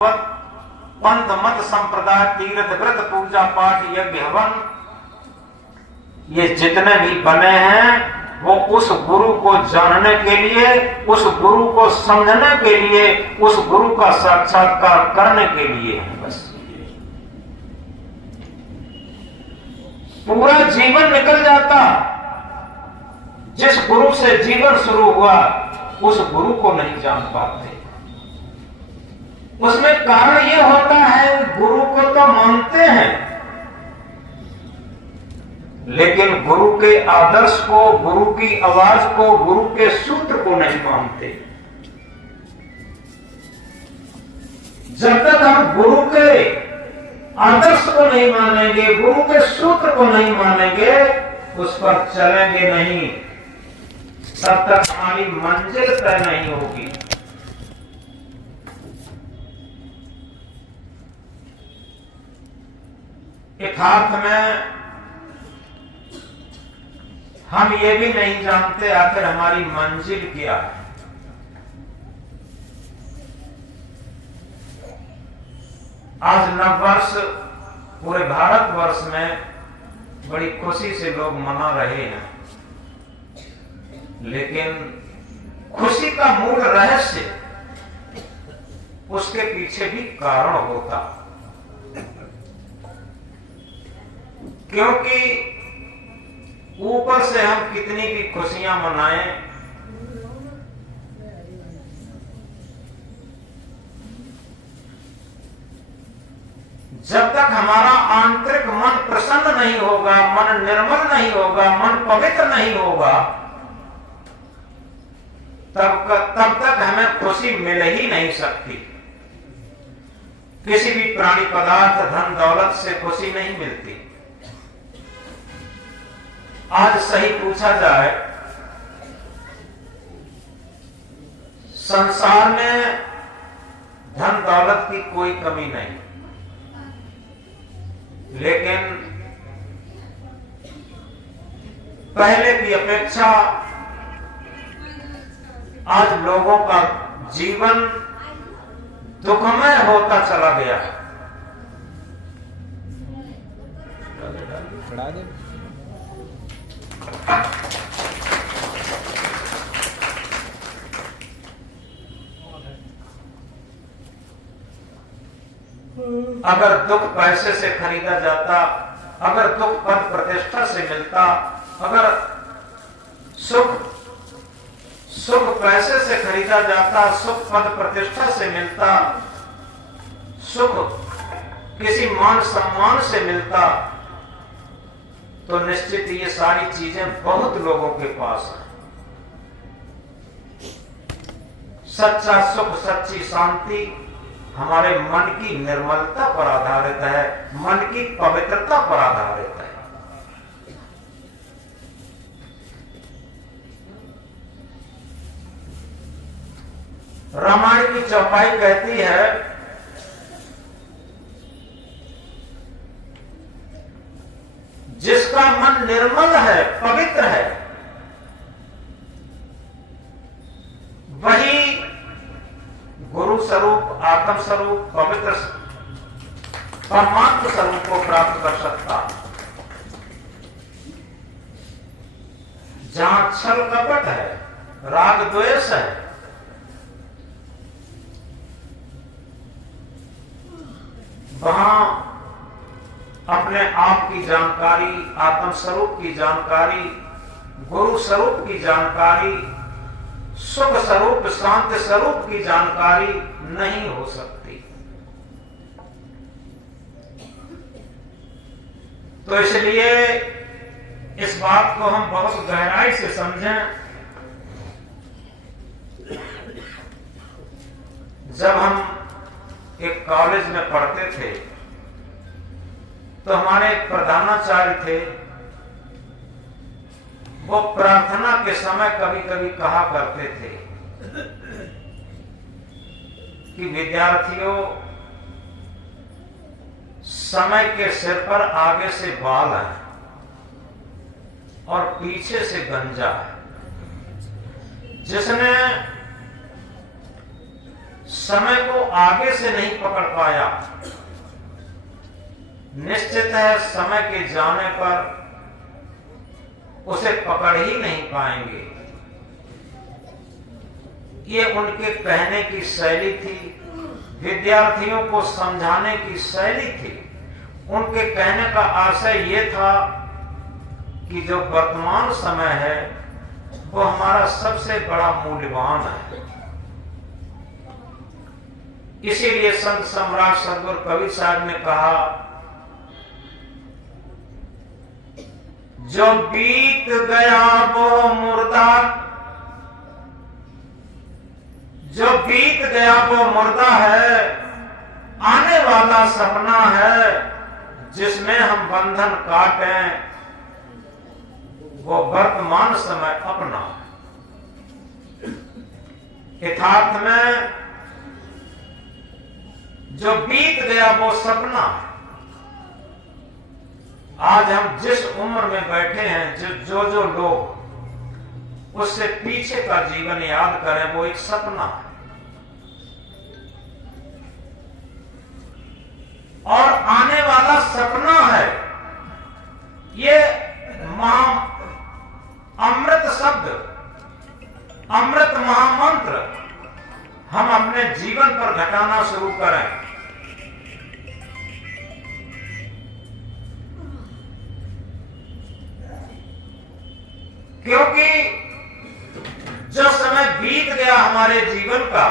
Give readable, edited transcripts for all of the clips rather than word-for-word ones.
पंथ मत संप्रदाय तीर्थ व्रत पूजा पाठ यज्ञ हवन ये जितने भी बने हैं वो उस गुरु को जानने के लिए, उस गुरु को समझने के लिए, उस गुरु का साक्षात्कार करने के लिए है। बस पूरा जीवन निकल जाता। जिस गुरु से जीवन शुरू हुआ उस गुरु को नहीं जान पाते। उसमें कारण यह होता है गुरु को तो मानते हैं लेकिन गुरु के आदर्श को, गुरु की आवाज को, गुरु के सूत्र को नहीं मानते। जब तक हम गुरु के आदर्श को नहीं मानेंगे, गुरु के सूत्र को नहीं मानेंगे, उस पर चलेंगे नहीं, तब तक हमारी मंजिल तय नहीं होगी। यथार्थ में हम ये भी नहीं जानते आखिर हमारी मंजिल क्या है। आज नववर्ष पूरे भारतवर्ष में बड़ी खुशी से लोग मना रहे हैं, लेकिन खुशी का मूल रहस्य उसके पीछे भी कारण होता, क्योंकि ऊपर से हम कितनी भी खुशियां मनाएं, जब तक हमारा आंतरिक मन प्रसन्न नहीं होगा, मन निर्मल नहीं होगा, मन पवित्र नहीं होगा, तब तक हमें खुशी मिल ही नहीं सकती। किसी भी प्राणी पदार्थ, धन दौलत से खुशी नहीं मिलती। आज सही पूछा जाए, संसार में धन दौलत की कोई कमी नहीं, लेकिन पहले की अपेक्षा आज लोगों का जीवन दुखमय होता चला गया है। अगर दुख पैसे से खरीदा जाता, अगर दुख पद प्रतिष्ठा से मिलता, अगर सुख पैसे से खरीदा जाता, सुख पद प्रतिष्ठा से मिलता, सुख किसी मान सम्मान से मिलता, तो निश्चित ये सारी चीजें बहुत लोगों के पास है। सच्चा सुख, सच्ची शांति हमारे मन की निर्मलता पर आधारित है, मन की पवित्रता पर आधारित है। रामायण की चौपाई कहती है, जिसका मन निर्मल है, पवित्र है, वही गुरु स्वरूप, आत्म स्वरूप, पवित्र परमात्म स्वरूप को प्राप्त कर सकता। जहां छल कपट है, राग द्वेष है, वहां अपने आप की जानकारी, आत्म स्वरूप की जानकारी, गुरु स्वरूप की जानकारी, सुख स्वरूप, शांति स्वरूप की जानकारी नहीं हो सकती। तो इसलिए इस बात को हम बहुत गहराई से समझें। जब हम एक कॉलेज में पढ़ते थे तो हमारे एक प्रधानाचार्य थे, वो प्रार्थना के समय कभी कभी कहा करते थे कि विद्यार्थियों, समय के सिर पर आगे से बाल है और पीछे से गंजा है। जिसने समय को आगे से नहीं पकड़ पाया। निश्चित है समय के जाने पर उसे पकड़ ही नहीं पाएंगे। ये उनके कहने की शैली थी, विद्यार्थियों को समझाने की शैली थी। उनके कहने का आशय ये था कि जो वर्तमान समय है वो हमारा सबसे बड़ा मूल्यवान है। इसीलिए संत सम्राट सदगुरु कबीर साहब ने कहा, जो बीत गया वो मुर्दा, जो बीत गया वो मुर्दा है, आने वाला सपना है, जिसमें हम बंधन काटें वो वर्तमान समय अपना। यथार्थ में जो बीत गया वो सपना है। आज हम जिस उम्र में बैठे हैं, जो लोग उससे पीछे का जीवन याद करें, वो एक सपना है। और आने वाला सपना है। ये अमृत शब्द, अमृत महामंत्र हम अपने जीवन पर घटाना शुरू करें। क्योंकि जो समय बीत गया हमारे जीवन का,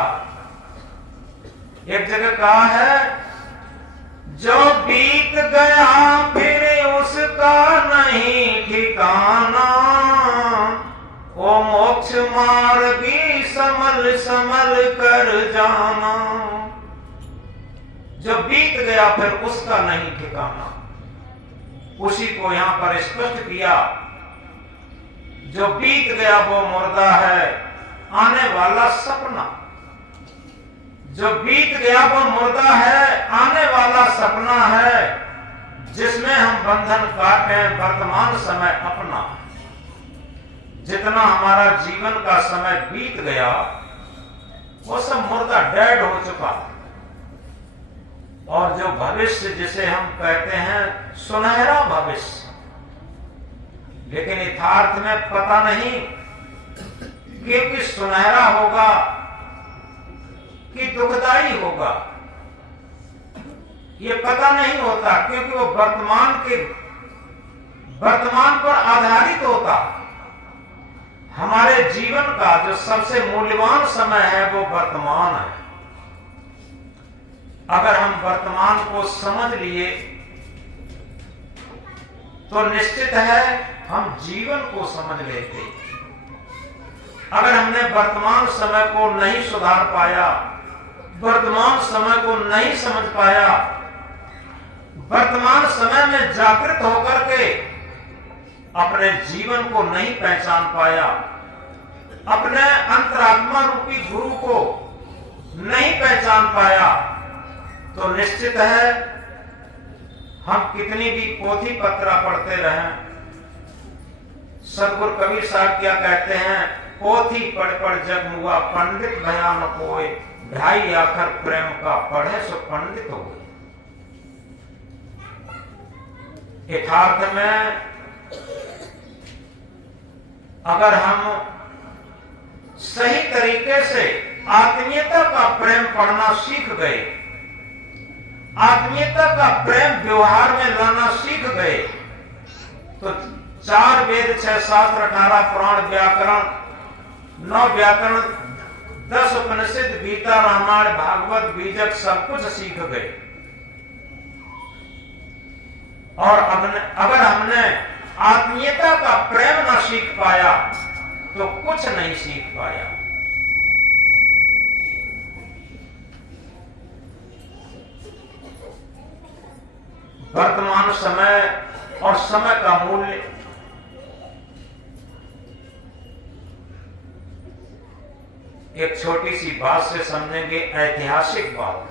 एक जगह कहा है, जो बीत गया फिर उसका नहीं ठिकाना, वो मोक्ष मार्गी समल समल कर जाना। जो बीत गया फिर उसका नहीं ठिकाना, उसी को यहां पर स्पष्ट किया। जो बीत गया वो मुर्दा है, आने वाला सपना। जो बीत गया वो मुर्दा है, आने वाला सपना है, जिसमें हम बंधन काटें वर्तमान समय अपना। जितना हमारा जीवन का समय बीत गया वो सब मुर्दा, डेड हो चुका। और जो भविष्य जिसे हम कहते हैं सुनहरा भविष्य, लेकिन यथार्थ में पता नहीं कि सुनहरा होगा कि दुखदाई होगा, ये पता नहीं होता। क्योंकि वो वर्तमान पर आधारित होता। हमारे जीवन का जो सबसे मूल्यवान समय है वो वर्तमान है। अगर हम वर्तमान को समझ लिए तो निश्चित है हम जीवन को समझ लेते। अगर हमने वर्तमान समय को नहीं सुधार पाया, वर्तमान समय को नहीं समझ पाया, वर्तमान समय में जागृत होकर के अपने जीवन को नहीं पहचान पाया, अपने अंतरात्मा रूपी गुरु को नहीं पहचान पाया, तो निश्चित है हम कितनी भी पोथी पत्रा पढ़ते रहें। सदगुरु कबीर साहब क्या कहते हैं, पोथी पढ़ पढ़ जग मुआ, पंडित भया न कोय, ढाई आखर प्रेम का पढ़े सो पंडित हो गए। यथार्थ में अगर हम सही तरीके से आत्मीयता का प्रेम पढ़ना सीख गए, आत्मीयता का प्रेम व्यवहार में लाना सीख गए, तो 4 वेद 6 शास्त्र 18 पुराण व्याकरण 9 व्याकरण 10 उपनिषद गीता रामायण भागवत बीजक सब कुछ सीख गए। और अगर हमने आत्मीयता का प्रेम ना सीख पाया तो कुछ नहीं सीख पाया। वर्तमान समय और समय का मूल्य एक छोटी सी बात से समझेंगे, ऐतिहासिक बात।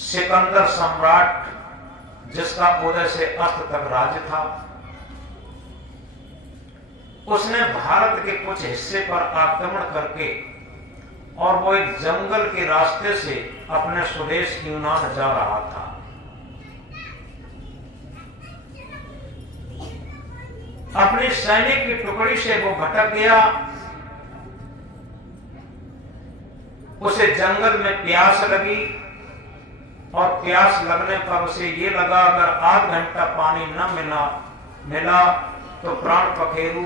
सिकंदर सम्राट, जिसका उदय से अस्त तक राज्य था, उसने भारत के कुछ हिस्से पर आक्रमण करके और वो एक जंगल के रास्ते से अपने स्वदेश यूनान जा रहा था। अपनी सैनिक की टुकड़ी से वो भटक गया। उसे जंगल में प्यास लगी और प्यास लगने पर उसे ये लगा अगर आध घंटा पानी न मिला तो प्राण पखेरु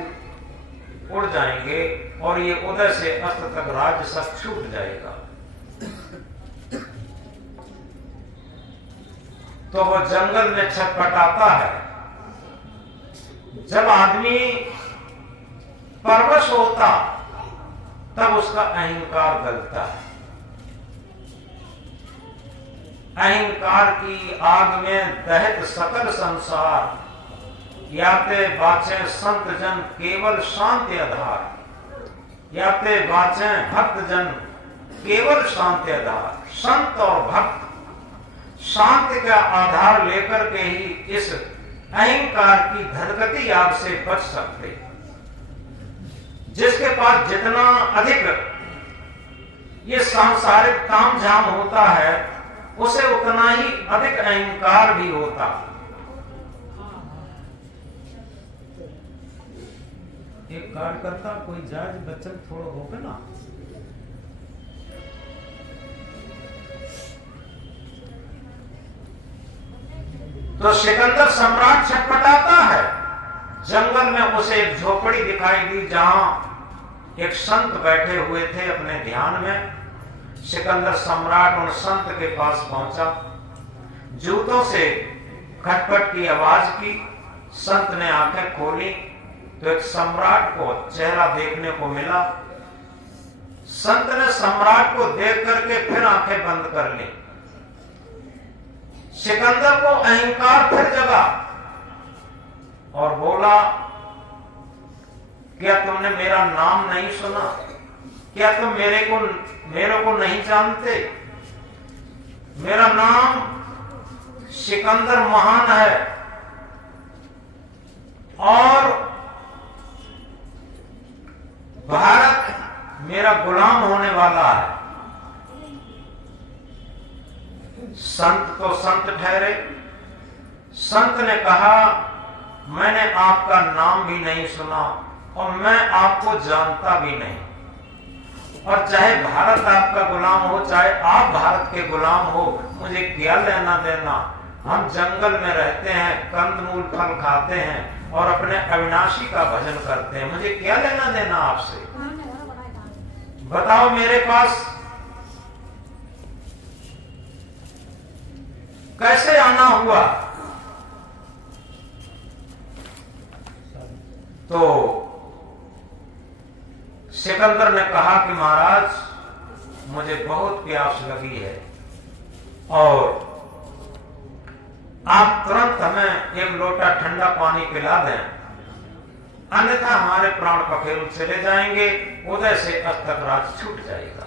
उड़ जाएंगे और ये उदय से अस्त तक राज्य सब छूट जाएगा। तो वो जंगल में छटपटाता है। जब आदमी परवश होता तब उसका अहंकार गलता है। अहंकार की आग में दहित सकल संसार, याते बाचे संत जन केवल शांति आधार। याते बाचे भक्त जन केवल शांति आधार। संत और भक्त शांति का आधार लेकर के ही इस अहंकार की धनगति आग से बच सकते। जिसके पास जितना अधिक ये सांसारिक तामझाम होता है उसे उतना ही अधिक अहंकार भी होता। एक कार्यकर्ता कोई जायज बचत थोड़ा होगा ना। तो सिकंदर सम्राट छटपटाता है। जंगल में उसे एक झोपड़ी दिखाई दी जहां एक संत बैठे हुए थे अपने ध्यान में। सिकंदर सम्राट उन संत के पास पहुंचा। जूतों से खटपट की आवाज की। संत ने आंखें खोली तो एक सम्राट को चेहरा देखने को मिला। संत ने सम्राट को देख करके फिर आंखें बंद कर ली। सिकंदर को अहंकार फिर जगा और बोला, क्या तुमने मेरा नाम नहीं सुना? क्या तुम मेरे को नहीं जानते? मेरा नाम सिकंदर महान है और भारत मेरा गुलाम होने वाला है। संत तो संत ठहरे। संत ने कहा, मैंने आपका नाम भी नहीं सुना और मैं आपको जानता भी नहीं। और चाहे भारत आपका गुलाम हो, चाहे आप भारत के गुलाम हो, मुझे क्या लेना देना। हम जंगल में रहते हैं, कंदमूल फल खाते हैं और अपने अविनाशी का भजन करते हैं। मुझे क्या लेना देना आपसे? बताओ मेरे पास कैसे आना हुआ? तो सिकंदर ने कहा कि महाराज, मुझे बहुत प्यास लगी है और आप तुरंत हमें एक लोटा ठंडा पानी पिला दें, अन्यथा हमारे प्राण पखेरु चले जाएंगे, उदय से अस्त तक राज छूट जाएगा।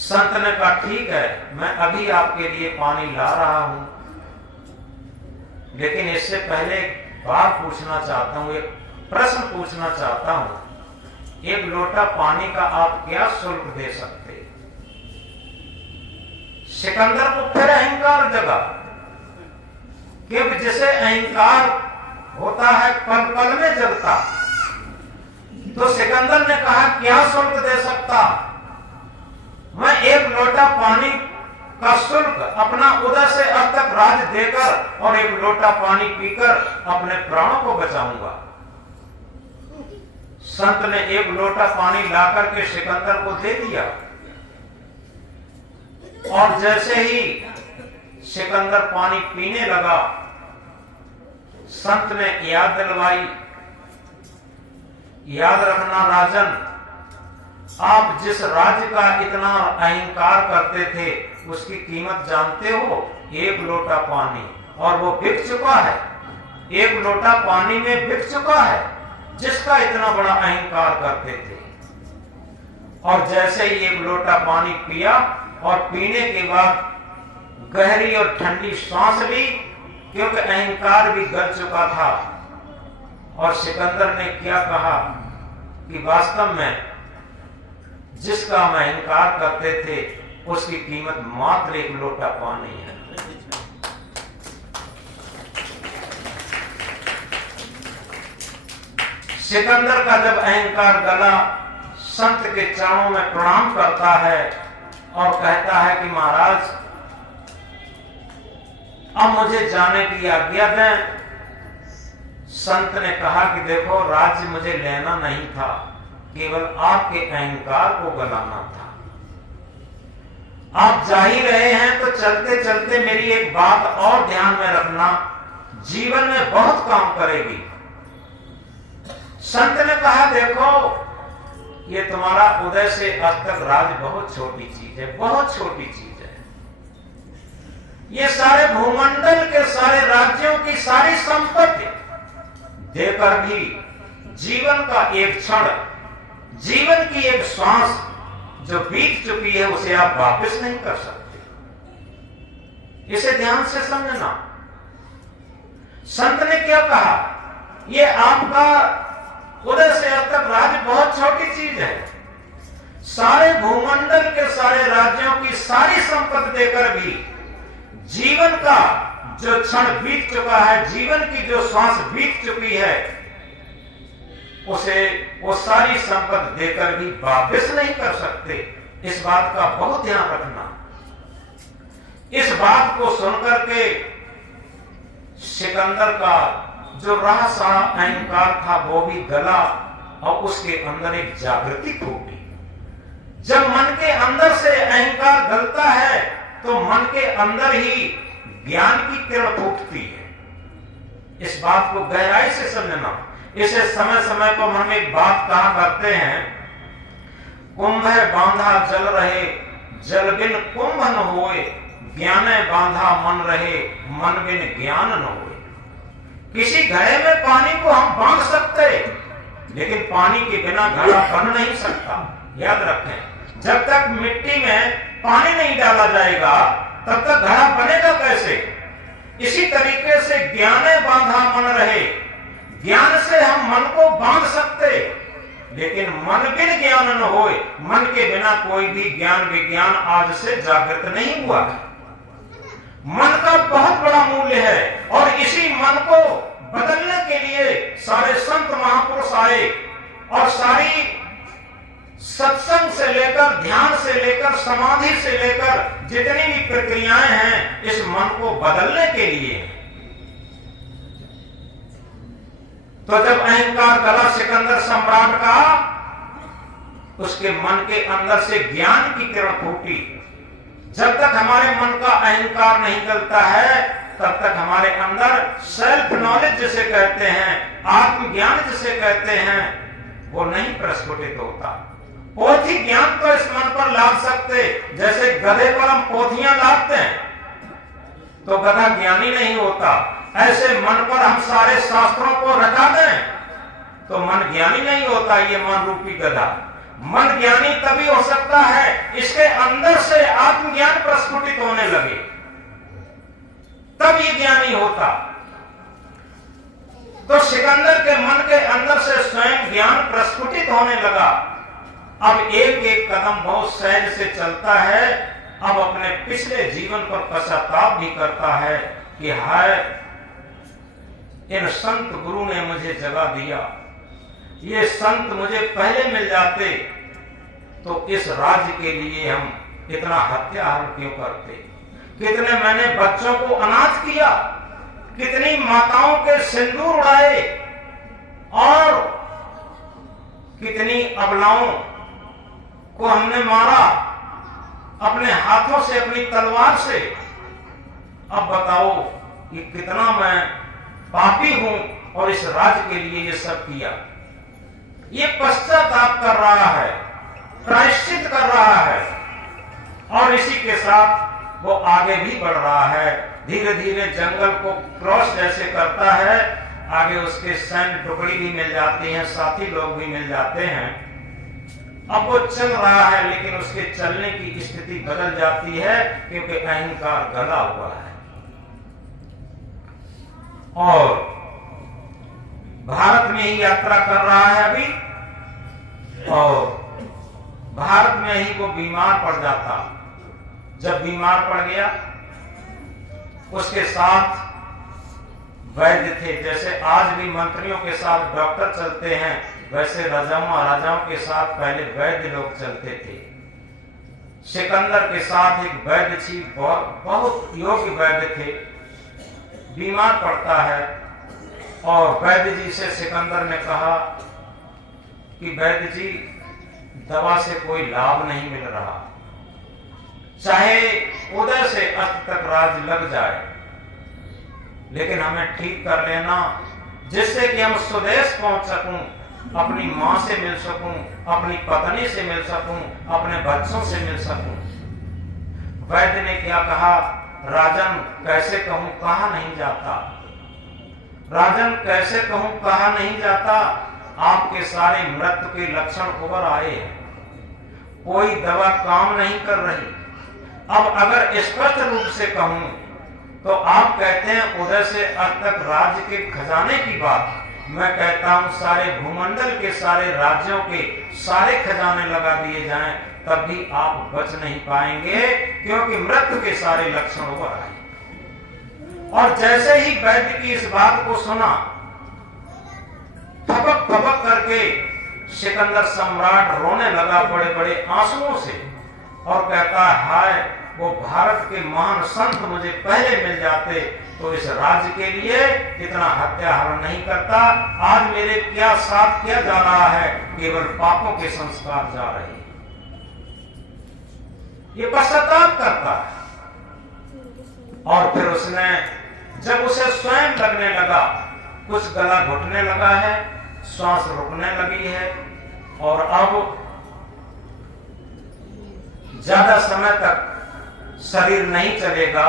संत ने कहा, ठीक है, मैं अभी आपके लिए पानी ला रहा हूं, लेकिन इससे पहले एक बात पूछना चाहता हूं, एक प्रश्न पूछना चाहता हूं। एक लोटा पानी का आप क्या शुल्क दे सकते? सिकंदर को फिर अहंकार जगा, क्योंकि जिसे अहंकार होता है पल पल में जगता। तो सिकंदर ने कहा, क्या शुल्क दे सकता? मैं एक लोटा पानी का शुल्क अपना उदय से अब तक राज देकर और एक लोटा पानी पीकर अपने प्राणों को बचाऊंगा। संत ने एक लोटा पानी लाकर के सिकंदर को दे दिया और जैसे ही सिकंदर पानी पीने लगा, संत ने याद दिलवाई, याद रखना राजन, आप जिस राज्य का इतना अहंकार करते थे उसकी कीमत जानते हो? एक लोटा पानी, और वो बिक चुका है। एक लोटा पानी में बिक चुका है जिसका इतना बड़ा अहंकार करते थे। और जैसे ही एक लोटा पानी पिया और पीने के बाद गहरी और ठंडी सांस ली, क्योंकि अहंकार भी गल चुका था, और सिकंदर ने क्या कहा कि वास्तव में जिसका हम अहंकार करते थे उसकी कीमत मात्र एक लोटा पानी है। सिकंदर का जब अहंकार गला, संत के चरणों में प्रणाम करता है और कहता है कि महाराज अब मुझे जाने की आज्ञा दें। संत ने कहा कि देखो, राज्य मुझे लेना नहीं था, केवल आपके अहंकार को गलाना था। आप जा ही रहे हैं तो चलते चलते मेरी एक बात और ध्यान में रखना, जीवन में बहुत काम करेगी। संत ने कहा देखो, ये तुम्हारा उदय से आज तक राज बहुत छोटी चीज है, बहुत छोटी चीज है। ये सारे भूमंडल के सारे राज्यों की सारी संपत्ति देकर भी जीवन का एक क्षण, जीवन की एक श्वास जो बीत चुकी है उसे आप वापस नहीं कर सकते। इसे ध्यान से समझना। संत ने क्या कहा, ये आपका उदय से अब तक राज्य बहुत छोटी चीज है। सारे भूमंडल के सारे राज्यों की सारी संपत्ति देकर भी जीवन का जो क्षण बीत चुका है, जीवन की जो श्वास बीत चुकी है, उसे वो सारी संपत्ति देकर भी वापस नहीं कर सकते। इस बात का बहुत ध्यान रखना। इस बात को सुनकर के सिकंदर का जो रहा सारा अहंकार था वो भी गला और उसके अंदर एक जागृति फूटी। जब मन के अंदर से अहंकार गलता है तो मन के अंदर ही ज्ञान की किरण फूटती है। इस बात को गहराई से समझना। इसे समय समय पर हम एक बात कहा करते हैं, कुंभ बांधा जल रहे, जल बिन कुंभ न होए, ज्ञान बांधा मन रहे, मन बिन ज्ञान न होए। किसी घड़े में पानी को हम बांध सकते, लेकिन पानी के बिना घड़ा बन नहीं सकता। याद रखें, जब तक मिट्टी में पानी नहीं डाला जाएगा तब तक घड़ा बनेगा कैसे। इसी तरीके से ज्ञान बांधा मन रहे, ज्ञान से हम मन को बांध सकते, लेकिन मन बिन ज्ञान न होए, मन के बिना कोई भी ज्ञान विज्ञान आज से जागृत नहीं हुआ। मन का बहुत बड़ा मूल्य है और इसी मन को बदलने के लिए सारे संत महापुरुष आए और सारी सत्संग से लेकर, ध्यान से लेकर, समाधि से लेकर जितनी भी प्रक्रियाएं हैं इस मन को बदलने के लिए। तो जब अहंकार गला सिकंदर सम्राट का, उसके मन के अंदर से ज्ञान की किरण फूटी। जब तक हमारे मन का अहंकार नहीं गलता है तब तक हमारे अंदर सेल्फ नॉलेज जिसे कहते हैं, आत्मज्ञान जिसे कहते हैं, वो नहीं प्रस्फुटित होता। पोथी ज्ञान तो इस मन पर लाद सकते, जैसे गधे पर हम पोथियां लादते हैं तो गधा ज्ञानी नहीं होता। ऐसे मन पर हम सारे शास्त्रों को रटा दें तो मन ज्ञानी नहीं होता। ये मन रूपी गधा। मन ज्ञानी तभी हो सकता है इसके अंदर से आत्मज्ञान प्रस्फुटित होने लगे, तब ये ज्ञानी होता। तो सिकंदर के मन के अंदर से स्वयं ज्ञान प्रस्फुटित होने लगा। अब एक एक कदम बहुत सहज से चलता है। अब अपने पिछले जीवन पर पश्चाताप भी करता है कि हाय, इन संत गुरु ने मुझे जगा दिया। ये संत मुझे पहले मिल जाते तो इस राज्य के लिए हम इतना हत्याहरण क्यों करते। कितने मैंने बच्चों को अनाथ किया, कितनी माताओं के सिंदूर उड़ाए और कितनी अबलाओं को हमने मारा अपने हाथों से, अपनी तलवार से। अब बताओ कि कितना मैं पापी हूं और इस राज्य के लिए ये सब किया। ये पश्चाताप कर रहा है, प्रायश्चित कर रहा है और इसी के साथ वो आगे भी बढ़ रहा है। धीरे धीरे जंगल को क्रॉस जैसे करता है, आगे उसके सैन्य टुकड़ी भी मिल जाती है, साथी लोग भी मिल जाते हैं। अब वो चल रहा है लेकिन उसके चलने की स्थिति बदल जाती है क्योंकि अहंकार गला हुआ है। और भारत में ही यात्रा कर रहा है अभी, और भारत में ही वो बीमार पड़ जाता। जब बीमार पड़ गया, उसके साथ वैद्य थे। जैसे आज भी मंत्रियों के साथ डॉक्टर चलते हैं, वैसे राजाओं महाराजाओं के साथ पहले वैद्य लोग चलते थे। सिकंदर के साथ एक वैद्य थी, बहुत योग्य वैद्य थे। बीमार पड़ता है और वैद्य जी से सिकंदर ने कहा कि वैद्य जी, दवा से कोई लाभ नहीं मिल रहा, चाहे उदय से अस्त तक राज लग जाए, लेकिन हमें ठीक कर लेना, जिससे कि हम स्वदेश पहुंच सकूं, अपनी मां से मिल सकूं, अपनी पत्नी से मिल सकूं, अपने बच्चों से मिल सकूं। वैद्य ने क्या कहा, राजन कैसे कहूं कहा नहीं जाता, राजन कैसे कहूं कहा नहीं जाता, आपके सारे मृत्यु के लक्षण उभर आए हैं, कोई दवा काम नहीं कर रही। अब अगर स्पष्ट रूप से कहूं तो आप कहते हैं उदय से अब तक राज्य के खजाने की बात, मैं कहता हूं सारे भूमंडल के सारे राज्यों के सारे खजाने लगा दिए जाएं, तब भी आप बच नहीं पाएंगे, क्योंकि मृत्यु के सारे लक्षण उभर आए। और जैसे ही वैद्य की इस बात को सुना, थपक थपक करके सिकंदर सम्राट रोने लगा बड़े बड़े आंसुओं से, और कहता, हाय वो भारत के महान संत मुझे पहले मिल जाते तो इस राज्य के लिए इतना हत्याहरण नहीं करता। आज मेरे क्या साथ किया जा रहा है, केवल पापों के संस्कार जा रहे हैं। ये पश्चाताप करता है। और फिर उसने, जब उसे स्वयं लगने लगा, कुछ गला घुटने लगा है, श्वास रुकने लगी है, और अब ज्यादा समय तक शरीर नहीं चलेगा,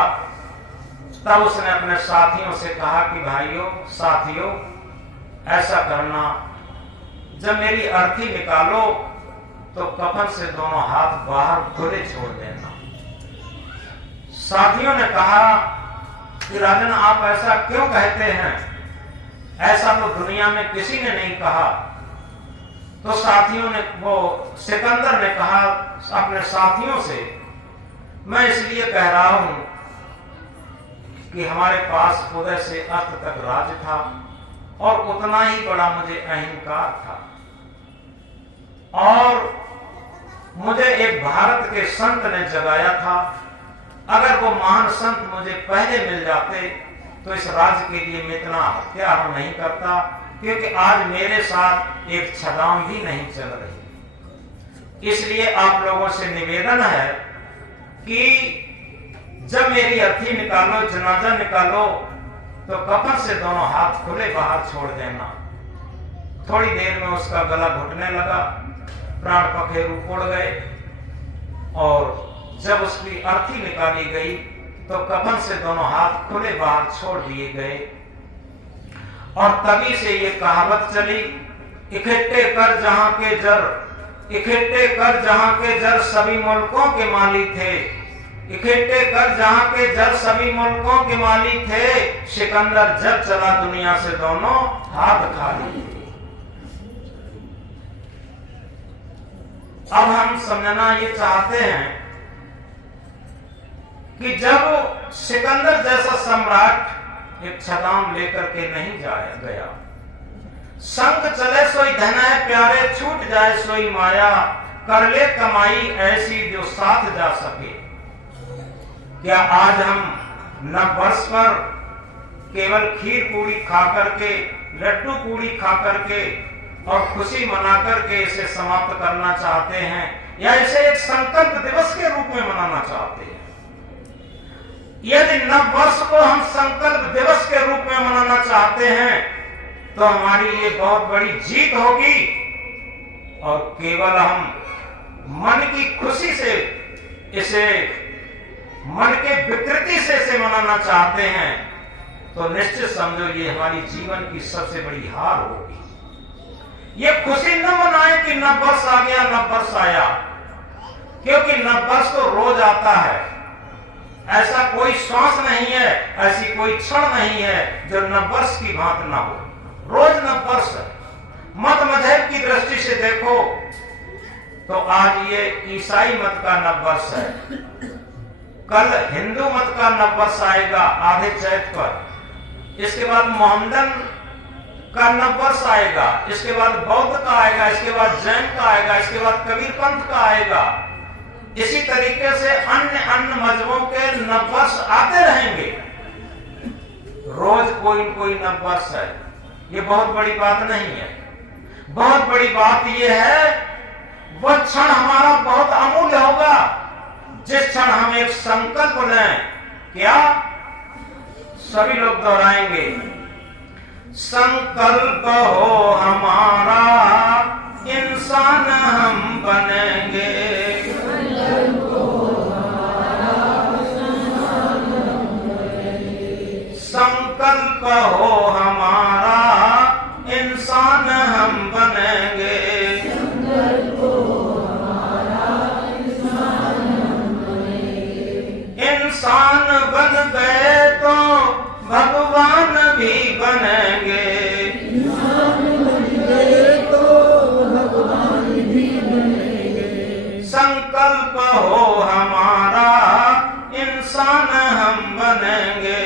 तब उसने अपने साथियों से कहा कि भाइयों, साथियों, ऐसा करना, जब मेरी अर्थी निकालो तो कफन से दोनों हाथ बाहर खुले छोड़ देना। साथियों ने कहा कि राजन आप ऐसा क्यों कहते हैं, ऐसा तो दुनिया में किसी ने नहीं कहा। तो साथियों ने, वो सिकंदर ने कहा अपने साथियों से, मैं इसलिए कह रहा हूं कि हमारे पास उदय से अंत तक राज था, और उतना ही बड़ा मुझे अहंकार था, और मुझे एक भारत के संत ने जगाया था। अगर वो महान संत मुझे पहले मिल जाते तो इस राज्य के लिए मैं इतना हत्याहरण नहीं करता, क्योंकि आज मेरे साथ एक छलांग भी नहीं चल रही। इसलिए आप लोगों से निवेदन है कि जब मेरी अर्थी निकालो, जनाजा निकालो, तो कफन से दोनों हाथ खुले बाहर छोड़ देना। थोड़ी देर में उसका गला घुटने लगा, प्राण पखेरु उड़ गए, और जब उसकी अर्थी निकाली गई तो कफन से दोनों हाथ खुले बाहर छोड़ दिए गए। और तभी से ये कहावत चली, इकट्ठे कर जहां के जर, इकट्ठे कर जहां के जर सभी मुल्कों के माली थे, इकट्ठे कर जहां के जर सभी मुल्कों के माली थे, सिकंदर जब चला दुनिया से दोनों हाथ खाली थे। अब हम समझना ये चाहते हैं कि जब सिकंदर जैसा सम्राट एक छलांग लेकर के नहीं जाया गया, संग चले सोई धन है प्यारे, छूट जाए सोई माया, कर ले कमाई ऐसी जो साथ जा सके। क्या आज हम नव वर्ष पर केवल खीर पूरी खा करके, लड्डू पूरी खा करके और खुशी मना करके इसे समाप्त करना चाहते हैं, या इसे एक संकल्प दिवस के रूप में मनाना चाहते हैं? यदि नव वर्ष को हम संकल्प दिवस के रूप में मनाना चाहते हैं तो हमारी ये बहुत बड़ी जीत होगी, और केवल हम मन की खुशी से इसे, मन के विकृति से इसे मनाना चाहते हैं, तो निश्चित समझो ये हमारी जीवन की सबसे बड़ी हार होगी। ये खुशी न मनाए कि नव वर्ष आ गया, नव वर्ष आया, क्योंकि नव वर्ष तो रोज आता है। ऐसा कोई श्वास नहीं है, ऐसी कोई क्षण नहीं है जो नव वर्ष की भांति ना हो। रोज नव वर्ष है। मत मजहब की दृष्टि से देखो तो आज ये ईसाई मत का नव वर्ष है, कल हिंदू मत का नव वर्ष आएगा आधे चैत पर, इसके बाद मोहम्मदन का नव वर्ष आएगा, इसके बाद बौद्ध का आएगा, इसके बाद जैन का आएगा, इसके बाद कबीर पंथ का आएगा। इसी तरीके से अन्य अन्य मजहबों के नव वर्ष आते रहेंगे, रोज कोई न कोई नव वर्ष है। ये बहुत बड़ी बात नहीं है। बहुत बड़ी बात यह है वह क्षण हमारा बहुत अमूल्य होगा जिस क्षण हम एक संकल्प लें। क्या? सभी लोग दोहराएंगे, संकल्प हो हमारा इंसान हम बनेंगे। संकल्प हो हमारा इंसान हम बनेंगे। इंसान बन गए तो भगवान भी बनेंगे। संकल्प हो हमारा इंसान हम बनेंगे।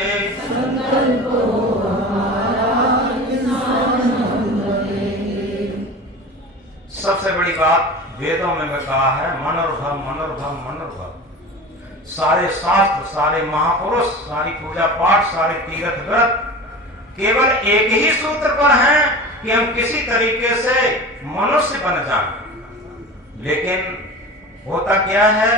सबसे बड़ी बात वेदों में कहा है मनोरभव मनोरभव मनोरभव। सारे शास्त्र, सारे महापुरुष, सारी पूजा पाठ, सारे तीर्थ व्रत केवल एक ही सूत्र पर हैं कि हम किसी तरीके से मनुष्य बन जाएं। लेकिन होता क्या है,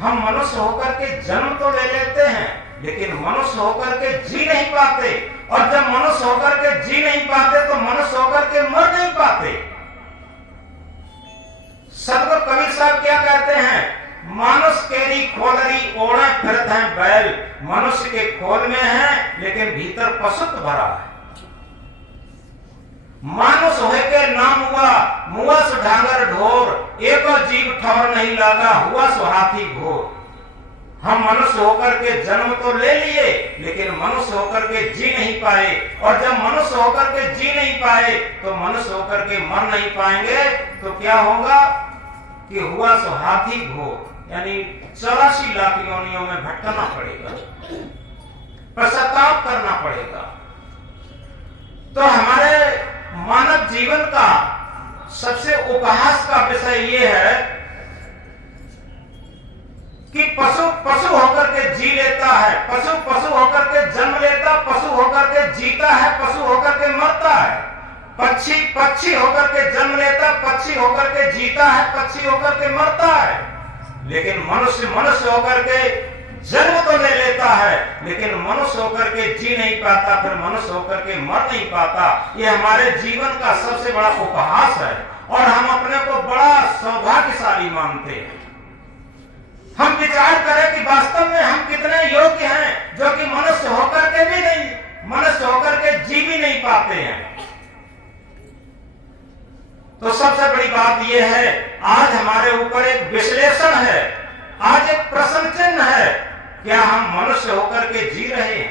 हम मनुष्य होकर के जन्म तो ले लेते हैं लेकिन मनुष्य होकर के जी नहीं पाते, और जब मनुष्य होकर के जी नहीं पाते तो मनुष्य होकर के मर नहीं पाते। सदगुरु कबीर साहब क्या कहते हैं, मानुष केरी खोलरी ओढ़े फिरत हैं बैल। मनुष्य के खोल में है लेकिन भीतर पशुत्व भरा है। मानुष होए के नाम हुआ मुआ सु ढांगर ढोर, एको जीव ठौर नहीं लगा हुआ सु हाथी घोर। हम मनुष्य होकर के जन्म तो ले लिए लेकिन मनुष्य होकर के जी नहीं पाए, और जब मनुष्य होकर के जी नहीं पाए तो मनुष्य होकर के मर नहीं पाएंगे। तो क्या होगा कि हुआ सो हाथी घोर, यानी 84 लाख योनियों में भटकना पड़ेगा, पश्चाताप करना पड़ेगा। तो हमारे मानव जीवन का सबसे उपहास का विषय यह है कि पशु पशु होकर के जी लेता है, पशु पशु होकर के जन्म लेता, पशु होकर के जीता है, पशु होकर के मरता है। पक्षी पक्षी होकर के जन्म लेता, पक्षी होकर के जीता है, पक्षी होकर के मरता है। लेकिन मनुष्य मनुष्य होकर के जन्म तो ले लेता है लेकिन मनुष्य होकर के जी नहीं पाता, फिर मनुष्य होकर के मर नहीं पाता। ये हमारे जीवन का सबसे बड़ा उपहास है और हम अपने को बड़ा सौभाग्यशाली मानते हैं। हम विचार करें कि वास्तव में हम कितने योग्य हैं जो कि मनुष्य होकर के भी नहीं, मनुष्य होकर के जी भी नहीं पाते हैं। तो सबसे बड़ी बात यह है, आज हमारे ऊपर एक विश्लेषण है, आज एक प्रश्न चिन्ह है, क्या हम मनुष्य होकर के जी रहे हैं?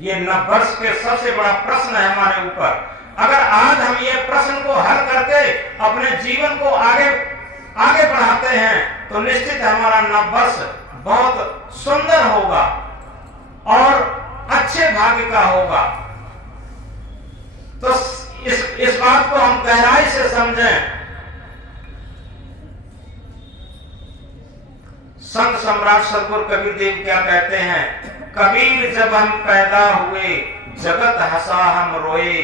ये नववर्ष के सबसे बड़ा प्रश्न है हमारे ऊपर। अगर आज हम ये प्रश्न को हल करके अपने जीवन को आगे बढ़ाते हैं तो निश्चित हमारा नववर्ष बहुत सुंदर होगा और अच्छे भाग्य का होगा। तो इस बात को हम गहराई से समझें। संत सम्राट सदगुरु कबीर देव क्या कहते हैं, कबीर जब हम पैदा हुए जगत हंसा हम रोए,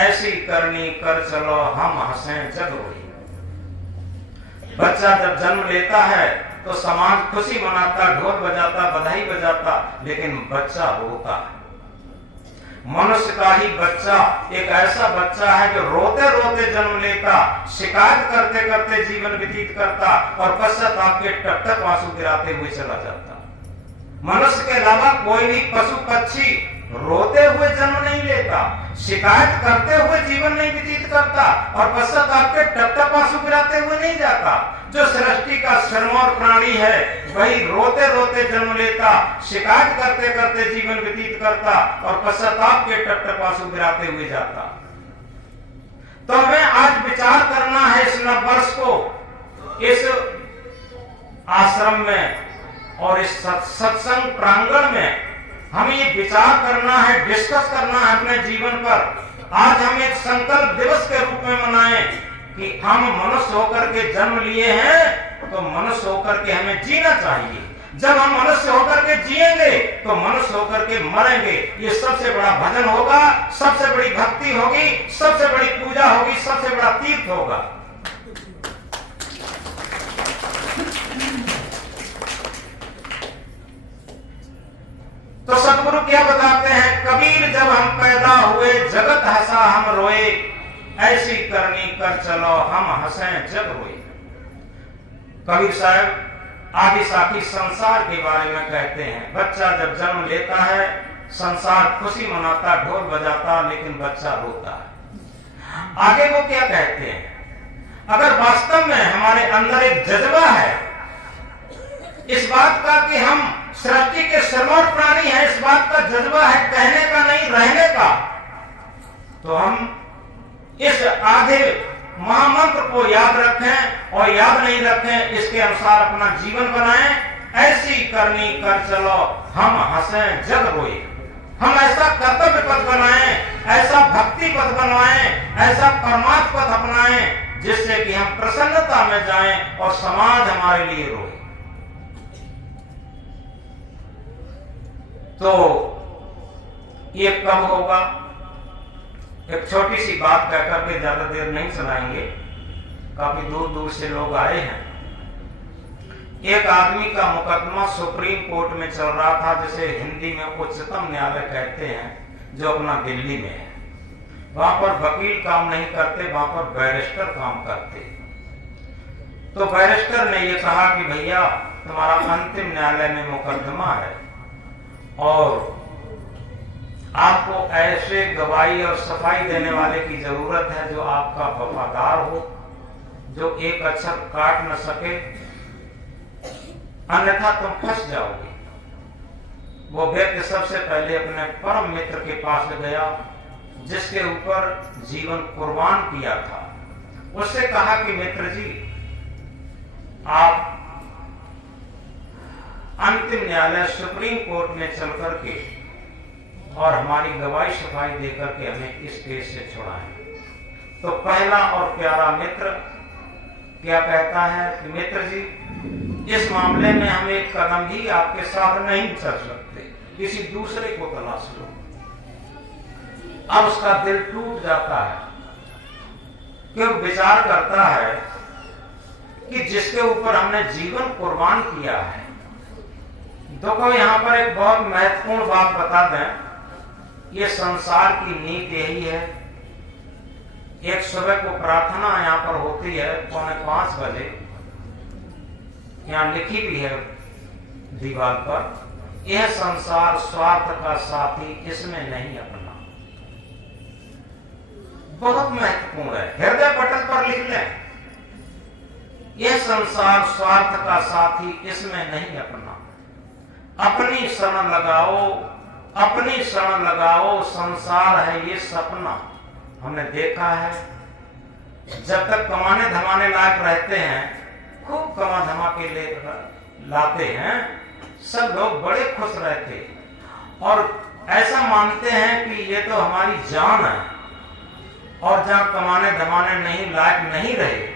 ऐसी करनी कर चलो हम हंसें जग रोए। बच्चा जब जन्म लेता है तो समाज खुशी मनाता, ढोल बजाता, बधाई बजाता, लेकिन बच्चा रोता है। मनुष्य का ही बच्चा एक ऐसा बच्चा है जो रोते रोते जन्म लेता, शिकायत करते करते जीवन व्यतीत करता और पश्चाताप के टप टप आंसू गिराते हुए चला जाता। मनुष्य के अलावा कोई भी पशु पक्षी रोते हुए जन्म नहीं लेता, शिकायत करते हुए जीवन नहीं व्यतीत करता और पश्चाताप के टप टप आंसू गिराते हुए नहीं जाता। जो सृष्टि का श्रमोर प्राणी है वही रोते रोते जन्म लेता, शिकायत करते करते जीवन व्यतीत करता और पश्चाताप के टप टप आंसू गिराते हुए जाता। तो हमें आज विचार करना है इस नववर्ष को, इस आश्रम में और इस सत्संग प्रांगण में हमें ये विचार करना है, डिस्कस करना है अपने जीवन पर। आज हम एक संकल्प दिवस के रूप में मनाएं कि हम मनुष्य होकर के जन्म लिए हैं तो मनुष्य होकर के हमें जीना चाहिए। जब हम मनुष्य होकर के जिएंगे तो मनुष्य होकर के मरेंगे। ये सबसे बड़ा भजन होगा, सबसे बड़ी भक्ति होगी, सबसे बड़ी पूजा होगी, सबसे बड़ा तीर्थ होगा। तो सतगुरु क्या बताते हैं, कबीर जब हम पैदा हुए जगत हंसा हम रोए, ऐसी करनी कर चलो हम हंसें जग रोए। कबीर साहब आदि साखी संसार के बारे में कहते हैं, बच्चा जब जन्म लेता है संसार खुशी मनाता, ढोल बजाता, लेकिन बच्चा रोता है। आगे वो क्या कहते हैं, अगर वास्तव में हमारे अंदर एक जज्बा है इस बात का कि हम सृष्टि के सर्वोच्च प्राणी हैं, इस बात का जज्बा है कहने का नहीं रहने का, तो हम इस आधे महामंत्र को याद रखें और याद नहीं रखें इसके अनुसार अपना जीवन बनाएं। ऐसी करनी कर चलो हम हंसें जग रोए। हम ऐसा कर्तव्य पथ बनाएं, ऐसा भक्ति पथ बनवाएं, ऐसा परमात्म पथ अपनाएं जिससे कि हम प्रसन्नता में जाएं और समाज हमारे लिए रोए। तो ये कब होगा, एक छोटी सी बात कहकर के ज्यादा देर नहीं सुनाएंगे, काफी दूर दूर से लोग आए हैं। एक आदमी का मुकदमा सुप्रीम कोर्ट में चल रहा था, जिसे हिंदी में उच्चतम न्यायालय कहते हैं, जो अपना दिल्ली में है। वहां पर वकील काम नहीं करते, वहां पर बैरिस्टर काम करते। तो बैरिस्टर ने यह कहा कि भैया तुम्हारा अंतिम न्यायालय में मुकदमा है और आपको ऐसे गवाही और सफाई देने वाले की जरूरत है जो आपका वफादार हो, जो एक अक्षर काट न सके, अन्यथा तुम फंस जाओगे। वो व्यक्ति सबसे पहले अपने परम मित्र के पास गया जिसके ऊपर जीवन कुर्बान किया था। उससे कहा कि मित्र जी, आप अंतिम न्यायालय सुप्रीम कोर्ट में चल करके और हमारी गवाही सफाई देकर के हमें इस केस से छुड़ाएं। तो पहला और प्यारा मित्र क्या कहता है कि मित्र जी, इस मामले में हम एक कदम भी आपके साथ नहीं चल सकते, किसी दूसरे को तलाश लो। अब उसका दिल टूट जाता है कि वो विचार करता है कि जिसके ऊपर हमने जीवन कुर्बान किया है। देखो यहां पर एक बहुत महत्वपूर्ण बात बता दें, ये संसार की नीति यही है। एक सुबह को प्रार्थना यहाँ पर होती है 4:45 बजे, यहाँ लिखी भी है दीवार पर, यह संसार स्वार्थ का साथी इसमें नहीं अपना। बहुत महत्वपूर्ण है, हृदय पटल पर लिख लें, यह संसार स्वार्थ का साथी इसमें नहीं अपना। अपनी शरण लगाओ, अपनी शरण लगाओ, संसार है ये सपना। हमने देखा है जब तक कमाने धमाने लायक रहते हैं, खूब कमा धमा के ले लाते हैं, सब लोग बड़े खुश रहते और ऐसा मानते हैं कि ये तो हमारी जान है। और जब कमाने धमाने नहीं लायक नहीं रहे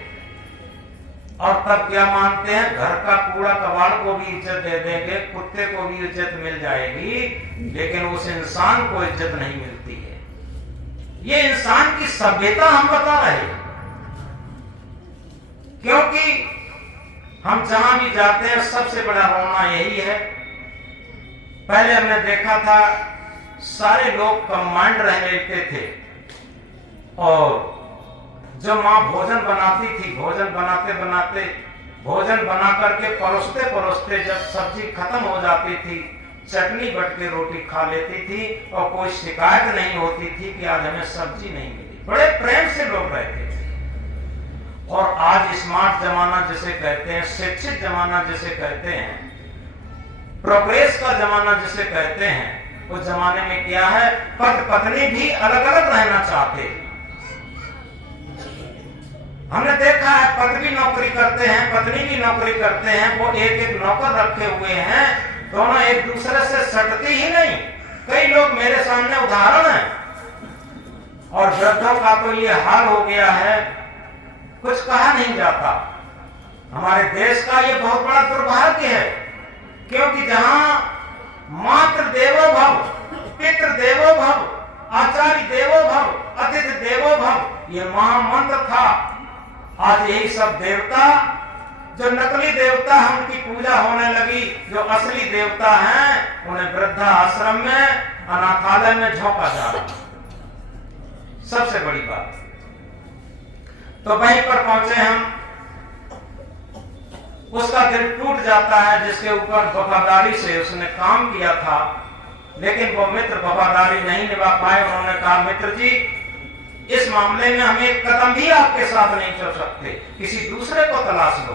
और तब क्या मानते हैं, घर का कूड़ा कबाड़ को भी इज्जत दे देंगे, कुत्ते को भी इज्जत मिल जाएगी, लेकिन उस इंसान को इज्जत नहीं मिलती है। ये इंसान की सभ्यता हम बता रहे हैं, क्योंकि हम जहां भी जाते हैं सबसे बड़ा रोना यही है। पहले हमने देखा था सारे लोग कंबाइंड रहते थे और जब माँ भोजन बनाती थी, भोजन बनाते बनाते भोजन बना करके परोसते परोसते जब सब्जी खत्म हो जाती थी, चटनी बट के रोटी खा लेती थी और कोई शिकायत नहीं होती थी कि आज हमें सब्जी नहीं मिली। बड़े प्रेम से लोग रहते थे। और आज स्मार्ट जमाना जिसे कहते हैं, शिक्षित जमाना जिसे कहते हैं, प्रोग्रेस का जमाना जिसे कहते हैं, उस जमाने में क्या है, पति पत्नी भी अलग अलग रहना चाहते। हमने देखा है पति भी नौकरी करते हैं, पत्नी भी नौकरी करते हैं, वो एक एक नौकर रखे हुए हैं, दोनों एक दूसरे से सटती ही नहीं। कई लोग मेरे सामने उदाहरण हैं। और वृद्धों का तो ये हाल हो गया है, कुछ कहा नहीं जाता। हमारे देश का ये बहुत बड़ा दुर्भाग्य है, क्योंकि जहां मातृ देवो भव, पितृ देवो भव, आचार्य देवो भव, अतिथि देवो भव, ये महामंत्र था। आज यही सब देवता, जो नकली देवता है उनकी पूजा होने लगी, जो असली देवता हैं उन्हें वृद्धा आश्रम में, अनाथालय में झोंका जा रहा। सबसे बड़ी बात। तो वहीं पर पहुंचे हम, उसका दिल टूट जाता है जिसके ऊपर वफादारी से उसने काम किया था, लेकिन वो मित्र वफादारी नहीं निभा पाए। उन्होंने कहा मित्र जी, इस मामले में हम एक कदम भी आपके साथ नहीं चल सकते, किसी दूसरे को तलाश लो।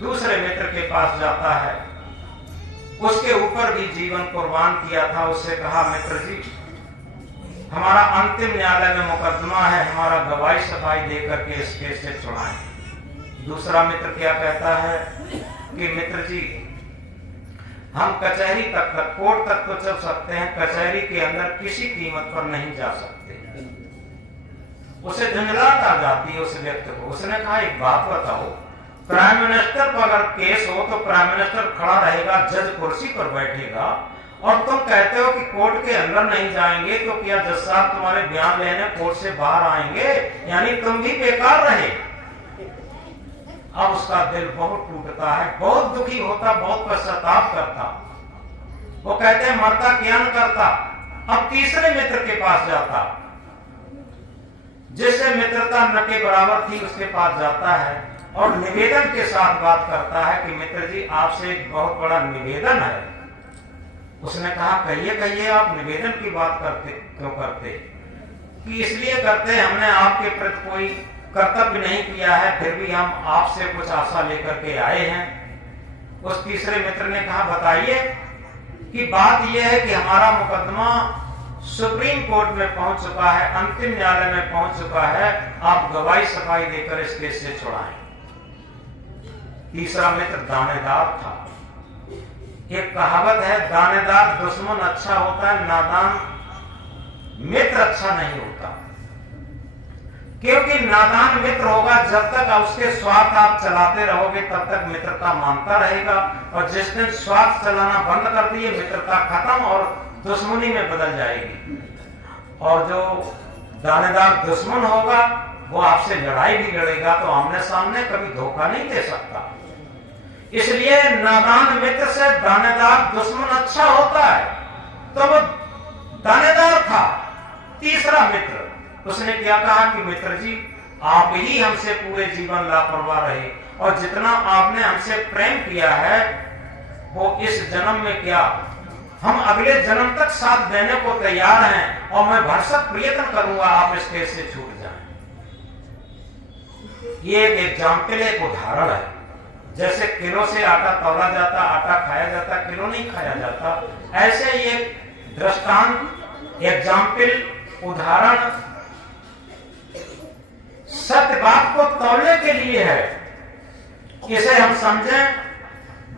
दूसरे मित्र के पास जाता है, उसके ऊपर भी जीवन कुर्बान किया था। उससे कहा मित्र जी, हमारा अंतिम न्यायालय में मुकदमा है, हमारा गवाही सफाई देकर के इस केस से छुड़ाएं। दूसरा मित्र क्या कहता है कि मित्र जी, हम कचहरी तक कोर्ट तक तो चल सकते हैं, कचहरी के अंदर किसी कीमत पर नहीं जा सकते। उसे झंझलाहट आ जाती है उस व्यक्ति को। उसने कहा एक बात बताओ, प्राइम मिनिस्टर पर अगर केस हो तो प्राइम मिनिस्टर खड़ा रहेगा, जज कुर्सी पर बैठेगा, और तुम कहते हो कि कोर्ट के अंदर नहीं जाएंगे, तो क्या जज साहब तुम्हारे बयान लेने कोर्ट से बाहर आएंगे? यानी तुम भी बेकार रहे। अब उसका दिल बहुत टूटता है, बहुत दुखी होता, बहुत पश्चाताप करता। वो कहते हैं मरता क्या न करता। अब तीसरे मित्र के पास जाता, जिससे मित्रता न के बराबर थी, उसके पास जाता है और निवेदन के साथ बात करता है कि मित्र जी, आपसे एक बहुत बड़ा निवेदन है। उसने कहा कहिए कहिए, आप निवेदन की बात करते क्यों करते? कि इसलिए करते, हमने आपके प्रति कोई कर्तव्य नहीं किया है, फिर भी हम आपसे कुछ आशा लेकर के आए हैं। उस तीसरे मित्र ने कहा बताइए। कि बात यह है कि हमारा मुकदमा सुप्रीम कोर्ट में पहुंच चुका है, अंतिम न्यायालय में पहुंच चुका है, आप गवाही सफाई देकर इस केस से छुड़ाएं। तीसरा मित्र दानेदार था। एक कहावत है, दानेदार दुश्मन अच्छा होता है, नादान मित्र अच्छा नहीं होता। क्योंकि नादान मित्र होगा, जब तक उसके स्वार्थ आप चलाते रहोगे तब तक मित्रता मानता रहेगा, और जिस दिन स्वार्थ चलाना बंद कर दिए, मित्रता खत्म और दुश्मनी में बदल जाएगी। और जो दानेदार दुश्मन होगा वो आपसे लड़ाई भी लड़ेगा, तो आमने सामने कभी धोखा नहीं दे सकता। इसलिए नादान मित्र से दानेदार दुश्मन अच्छा होता है। तो वो दानेदार था तीसरा मित्र। उसने क्या कहा कि मित्र जी, आप ही हमसे पूरे जीवन लापरवाह रहे, और जितना आपने हमसे प्रेम किया है वो इस जन्म में क्या, हम अगले जन्म तक साथ देने को तैयार हैं, और मैं भरसक प्रयत्न करूंगा आप इस केस से छूट जाएं। ये एक एग्जाम्पल, एक उदाहरण है। जैसे किलो से आटा तौला जाता, आटा खाया जाता, किलो नहीं खाया जाता, ऐसे ये दृष्टांत, एग्जाम्पल, उदाहरण सत्य बात को तौलने के लिए है। इसे हम समझें।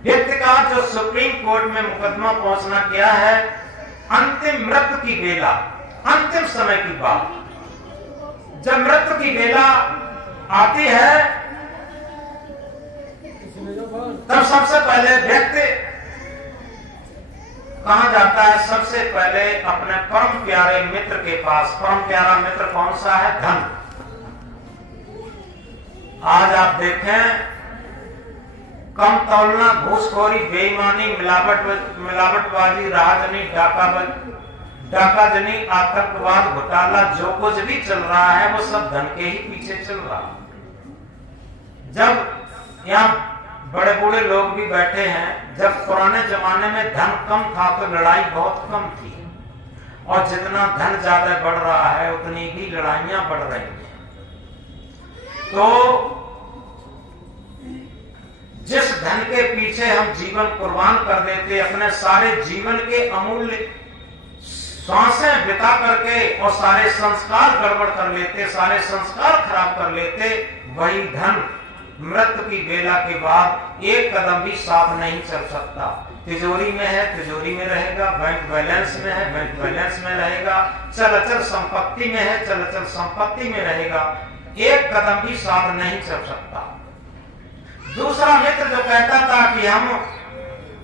व्यक्ति का जो सुप्रीम कोर्ट में मुकदमा पहुंचना क्या है, अंतिम मृत्यु की बेला, अंतिम समय की बात। जब मृत्यु की बेला आती है तब सबसे पहले व्यक्ति कहां जाता है? सबसे पहले अपने परम प्यारे मित्र के पास। परम प्यारा मित्र कौन सा है? धन। आज आप देखें, कम तौलना, घूसखोरी, बेईमानी, मिलावटबाजी, राहजनी, डाकाजनी, आतंकवाद, घोटाला, जो कुछ भी चल रहा है वो सब धन के ही पीछे चल रहा है। जब यहाँ बड़े बूढ़े लोग भी बैठे हैं, जब पुराने जमाने में धन कम था तो लड़ाई बहुत कम थी, और जितना धन ज्यादा बढ़ रहा है उतनी ही लड़ाइयां बढ़ रही हैं। तो जिस धन के पीछे हम जीवन कुर्बान कर देते, अपने सारे जीवन के अमूल्य श्वासें बिता करके और सारे संस्कार गड़बड़ कर लेते, सारे संस्कार खराब कर लेते, वही धन मृत्यु की बेला के बाद एक कदम भी साथ नहीं चल सकता। तिजोरी में है, तिजोरी में रहेगा, बैंक बैलेंस में है, बैंक बैलेंस में रहेगा, चल संपत्ति में है, चल संपत्ति में रहेगा, एक कदम भी साथ नहीं चल सकता। दूसरा मित्र जो कहता था कि हम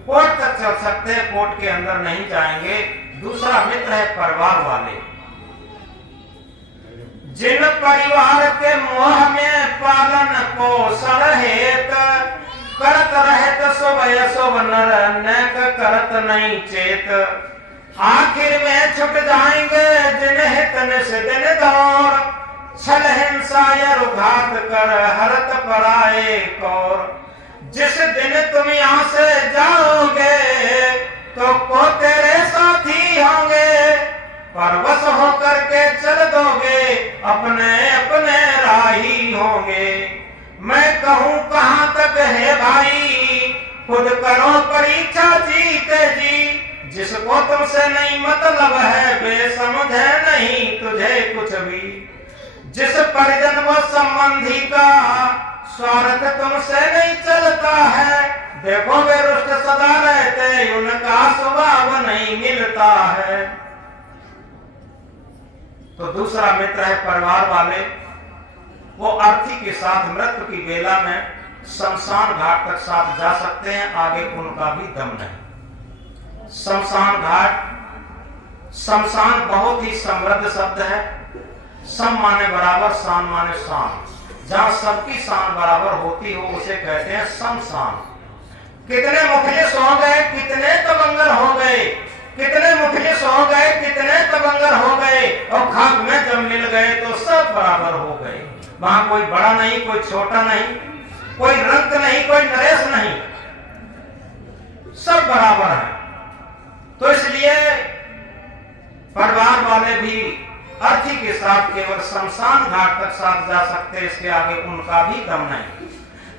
कोर्ट तक चल सकते हैं, कोर्ट के अंदर नहीं जाएंगे, दूसरा मित्र है परिवार वाले, जिन परिवार के मोह में पालन पोषण हेत करत रहत शुभ अशुभ नर नेक करत नहीं चेत, आखिर में छुट जाएंगे जिन हित निस दिन दौर, छल हिंसा या रुघात कर हरत पराए कौर, जिस दिन तुम यहाँ से जाओगे तो को तेरे साथी होंगे, परवश होकर के चल दोगे अपने अपने राही होंगे। मैं कहूँ कहाँ तक है भाई, खुद करो परीक्षा जीते जी, जिसको तुमसे नहीं मतलब है बेसमझ है नहीं तुझे कुछ भी, जिस परिजन व संबंधी का स्वार्थ तुमसे नहीं चलता है, देखो वे रुष्ट सदा रहते उनका स्वभाव नहीं मिलता है। तो दूसरा मित्र है परिवार वाले, वो अर्थी के साथ मृत्यु की बेला में शमशान घाट तक साथ जा सकते हैं, आगे उनका भी दम नहीं। शमशान घाट, शमशान बहुत ही समृद्ध शब्द है, सम माने बराबर, शान माने शान, जहां सबकी शान बराबर होती हो उसे कहते हैं शमशान। कितने मुखलिस हो गए, कितने तमंगर हो गए, कितने मुखलिस हो गए, कितने तमंगर हो गए, और खाक में जब मिल गए तो सब बराबर हो गए। वहां कोई बड़ा नहीं, कोई छोटा नहीं, कोई रंक नहीं, कोई नरेश नहीं, सब बराबर है। तो इसलिए परिवार वाले भी अर्थी के साथ केवल शमशान घाट तक साथ जा सकते, इसके आगे उनका भी दम नहीं।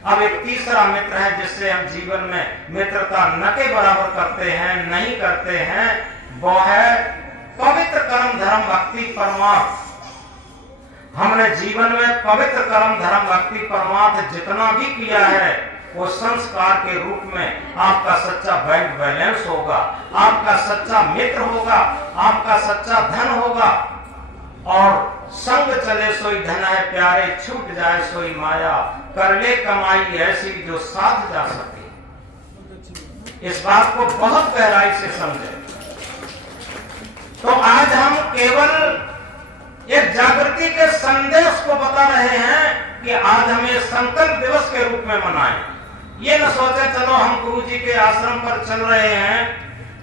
अब एक तीसरा मित्र है जिससे हम जीवन में मित्रता न के बराबर करते हैं, नहीं करते हैं, वो है पवित्र कर्म धर्म भक्ति परमार्थ। हमने जीवन में पवित्र कर्म धर्म भक्ति परमार्थ जितना भी किया है वो संस्कार के रूप में आपका सच्चा बैंक बैलेंस होगा, आपका सच्चा मित्र होगा, आपका सच्चा धन होगा। और संग चले सोई धन है प्यारे, छूट जाए सोई माया, कर ले कमाई ऐसी जो साथ जा सके। इस बात को बहुत गहराई से समझे। तो आज हम केवल एक जागृति के संदेश को बता रहे हैं कि आज हम ये संकल्प दिवस के रूप में मनाएं। ये न सोचे चलो हम गुरु जी के आश्रम पर चल रहे हैं,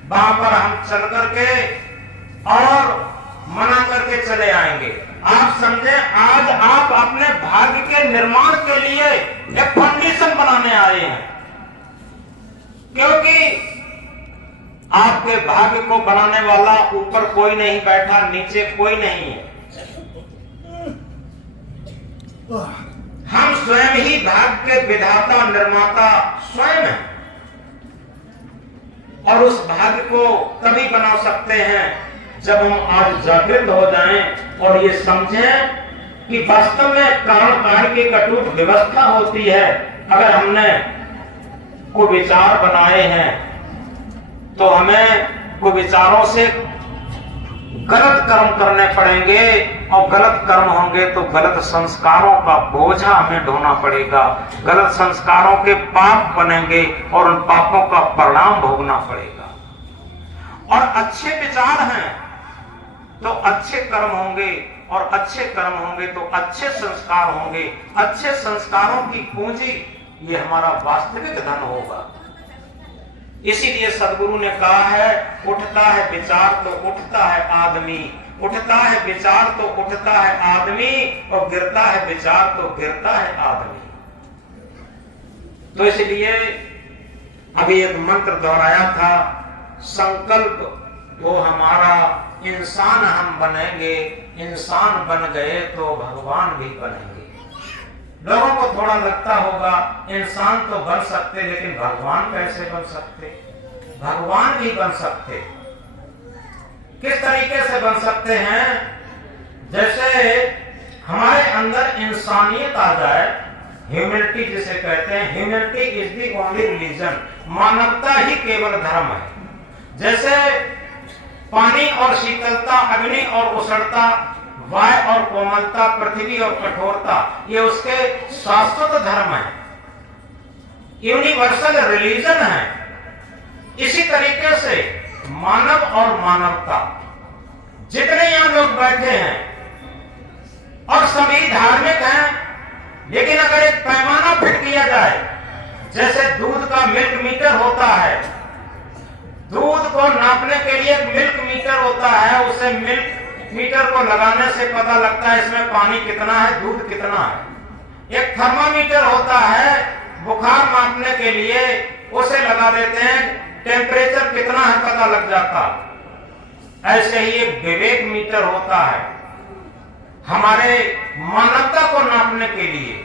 वहां पर हम चल करके और मना करके चले आएंगे। आप समझे, आज आप अपने भाग्य के निर्माण के लिए एक फाउंडेशन बनाने आए हैं, क्योंकि आपके भाग्य को बनाने वाला ऊपर कोई नहीं बैठा, नीचे कोई नहीं है। हम स्वयं ही भाग्य के विधाता निर्माता स्वयं हैं, और उस भाग्य को तभी बना सकते हैं जब हम आज जागृत हो जाएं और ये समझें कि वास्तव में कारण कार्य की कटुट व्यवस्था होती है। अगर हमने को विचार बनाए हैं तो हमें को विचारों से गलत कर्म करने पड़ेंगे, और गलत कर्म होंगे तो गलत संस्कारों का बोझा हमें ढोना पड़ेगा, गलत संस्कारों के पाप बनेंगे और उन पापों का परिणाम भोगना पड़ेगा। और अच्छे विचार हैं तो अच्छे कर्म होंगे, और अच्छे कर्म होंगे तो अच्छे संस्कार होंगे। अच्छे संस्कारों की पूंजी ये हमारा वास्तविक धन होगा। इसीलिए सदगुरु ने कहा है, उठता है विचार तो उठता है आदमी, उठता है विचार तो उठता है आदमी, और गिरता है विचार तो गिरता है आदमी। तो इसलिए अभी एक मंत्र दोहराया था, संकल्प वो हमारा इंसान हम बनेंगे, इंसान बन गए तो भगवान भी बनेंगे। लोगों को थोड़ा लगता होगा इंसान तो बन सकते, लेकिन भगवान कैसे बन सकते? भगवान भी बन सकते, किस तरीके से बन सकते हैं? जैसे हमारे अंदर इंसानियत आ जाए, ह्यूमैनिटी जिसे कहते हैं, humanity is the only religion, मानवता ही केवल धर्म है। जैसे पानी और शीतलता, अग्नि और उष्णता, वायु और कोमलता, पृथ्वी और कठोरता, ये उसके शाश्वत धर्म है, यूनिवर्सल रिलीजन है। इसी तरीके से मानव और मानवता, जितने यहां लोग बैठे हैं और सभी धार्मिक हैं, लेकिन अगर एक पैमाना फिट किया जाए, जैसे दूध का मिल्क मीटर होता है, दूध को नापने के लिए एक मिल्क मीटर होता है, उसे मिल्क मीटर को लगाने से पता लगता है इसमें पानी कितना है, दूध कितना है। एक थर्मामीटर होता है, बुखार मापने के लिए उसे लगा देते हैं, टेम्परेचर कितना है पता लग जाता। ऐसे ही एक विवेक मीटर होता है हमारे मानवता को नापने के लिए।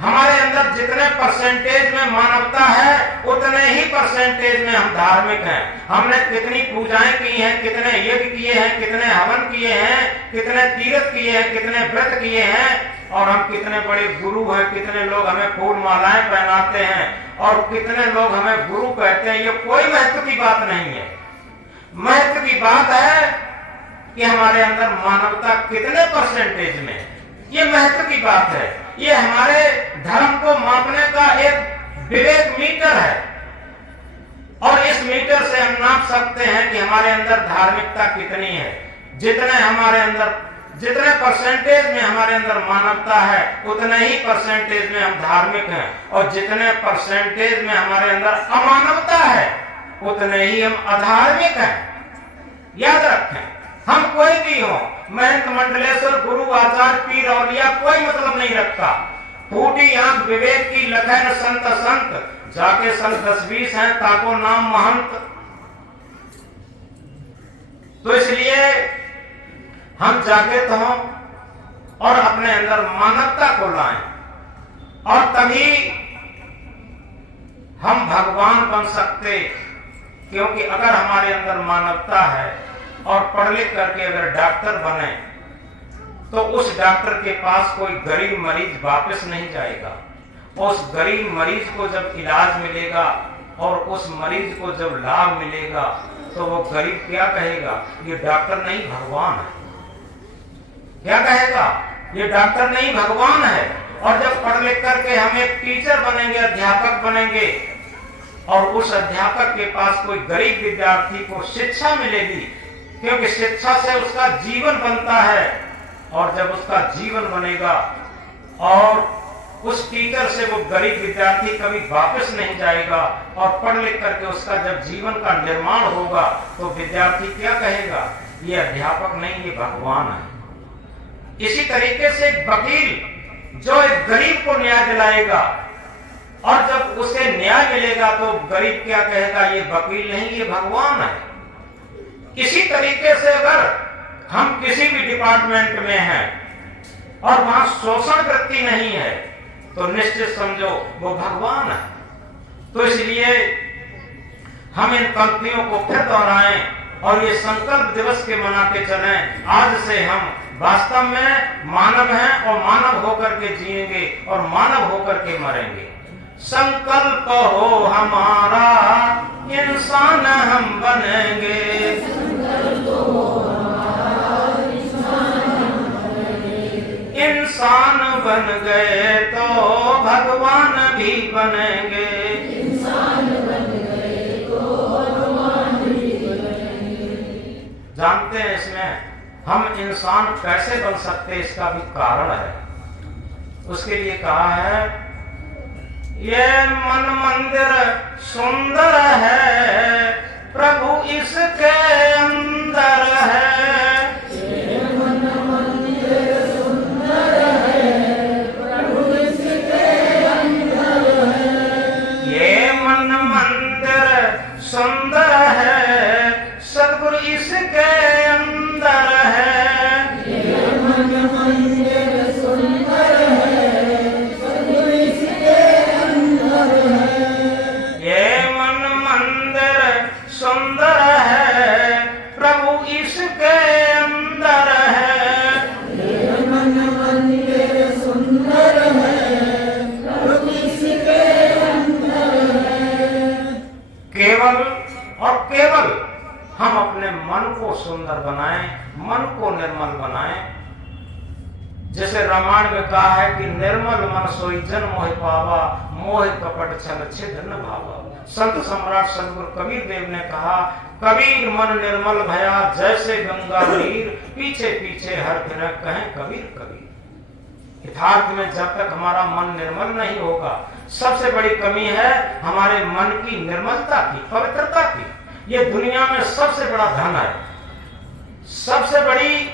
हमारे अंदर जितने परसेंटेज में मानवता है, उतने ही परसेंटेज में हम धार्मिक हैं। हमने कितनी पूजाएं की हैं, कितने यज्ञ किए हैं, कितने हवन किए हैं, कितने तीर्थ किए हैं, कितने व्रत किए हैं, और हम कितने बड़े गुरु हैं, कितने लोग हमें फूल मालाएं पहनाते हैं और कितने लोग हमें गुरु कहते हैं। ये कोई महत्व की बात नहीं है। महत्व की बात है कि हमारे अंदर मानवता कितने परसेंटेज में, ये महत्व की बात है। ये हमारे धर्म को मापने का एक विवेक मीटर है, और इस मीटर से हम नाप सकते हैं कि हमारे अंदर धार्मिकता कितनी है। जितने परसेंटेज में हमारे अंदर मानवता है, उतने ही परसेंटेज में हम धार्मिक हैं, और जितने परसेंटेज में हमारे अंदर अमानवता है, उतने ही हम अधार्मिक हैं। याद रखें, हम कोई भी हो, महंत, मंडलेश्वर, गुरु, आचार्य, पीर, औलिया, कोई मतलब नहीं रखता। फूटी आंख विवेक की लखन संत संत, जाके संत 10-20 हैं, ताको नाम महंत। तो इसलिए हम जागृत हों और अपने अंदर मानवता को लाएं, और तभी हम भगवान बन सकते। क्योंकि अगर हमारे अंदर मानवता है और पढ़ लिख करके अगर डॉक्टर बने, तो उस डॉक्टर के पास कोई गरीब मरीज वापस नहीं जाएगा। उस गरीब मरीज को जब इलाज मिलेगा और उस मरीज को जब लाभ मिलेगा, तो वो गरीब क्या कहेगा? ये डॉक्टर नहीं भगवान है। क्या कहेगा? ये डॉक्टर नहीं भगवान है। और जब पढ़ लिख करके हम एक टीचर बनेंगे, अध्यापक बनेंगे, और उस अध्यापक के पास कोई गरीब विद्यार्थी को शिक्षा मिलेगी, क्योंकि शिक्षा से उसका जीवन बनता है, और जब उसका जीवन बनेगा और उस टीचर से वो गरीब विद्यार्थी कभी वापस नहीं जाएगा, और पढ़ लिख करके उसका जब जीवन का निर्माण होगा, तो विद्यार्थी क्या कहेगा? ये अध्यापक नहीं, ये भगवान है। इसी तरीके से एक वकील जो एक गरीब को न्याय दिलाएगा, और जब उसे न्याय मिलेगा, तो गरीब क्या कहेगा? ये वकील नहीं, ये भगवान है। इसी तरीके से अगर हम किसी भी डिपार्टमेंट में हैं और वहां शोषण वृत्ति नहीं है, तो निश्चित समझो वो भगवान है। तो इसलिए हम इन पंक्तियों को फिर दोहराएं और ये संकल्प दिवस के मना के चलें। आज से हम वास्तव में मानव हैं, और मानव होकर के जिएंगे और मानव होकर के मरेंगे। संकल्प हो हमारा, इंसान हम बनेंगे। इंसान बन गए तो भगवान भी बनेंगे। जानते हैं इसमें हम इंसान कैसे बन सकते हैं, इसका भी कारण है। उसके लिए कहा है, ये मन मंदिर सुंदर है, प्रभु इसके अंदर है। ये मन मंदिर सुंदर है, प्रभु इसके अंदर है। ये मन मंदिर सुंदर है, सद्गुरु इसके अंदर है। ये मन मंदिर सुंदर है, सद्गुरु इसके अंदर है। ये मन मंदिर सुंदर है, केवल और केवल हम अपने मन को सुंदर बनाएं, मन को निर्मल बनाएं। जैसे रामायण में कहा है कि निर्मल मन सोई जन मोह पावा, मोह कपट छल छिद्र न भावा। संत सम्राट सदगुरु कबीर देव ने कहा, कबीर मन निर्मल भया जैसे गंगा नीर, पीछे पीछे हर फिर कहें कबीर कबीर। यथार्थ में जब तक हमारा मन निर्मल नहीं होगा, सबसे बड़ी कमी है हमारे मन की निर्मलता की, पवित्रता की। ये दुनिया में सबसे बड़ा धन है, सबसे बड़ी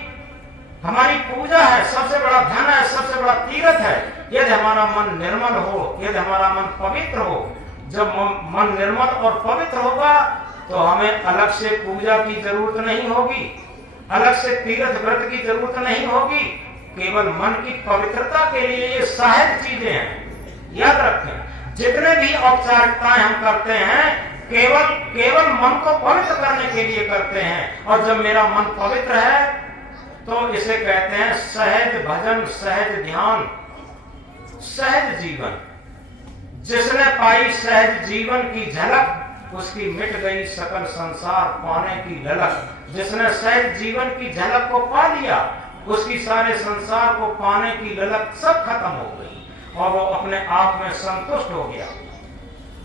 हमारी पूजा है, सबसे बड़ा धन है, सबसे बड़ा तीर्थ है। यदि हमारा मन निर्मल हो, यदि हमारा मन पवित्र हो, जब मन निर्मल और पवित्र होगा तो हमें अलग से पूजा की जरूरत नहीं होगी, अलग से तीर्थ व्रत की जरूरत नहीं होगी। केवल मन की पवित्रता के लिए ये सहायक चीजें हैं। याद रखें, जितने भी औपचारिकताएं हम करते हैं केवल मन को पवित्र करने के लिए करते हैं। और जब मेरा मन पवित्र है तो इसे कहते हैं सहज भजन, सहज ध्यान, सहज जीवन। जिसने पाई सहज जीवन की झलक, उसकी मिट गई सकल संसार पाने की ललक। जिसने सहज जीवन की झलक को पा लिया, उसकी सारे संसार को पाने की ललक सब खत्म हो गई और वो अपने आप में संतुष्ट हो गया।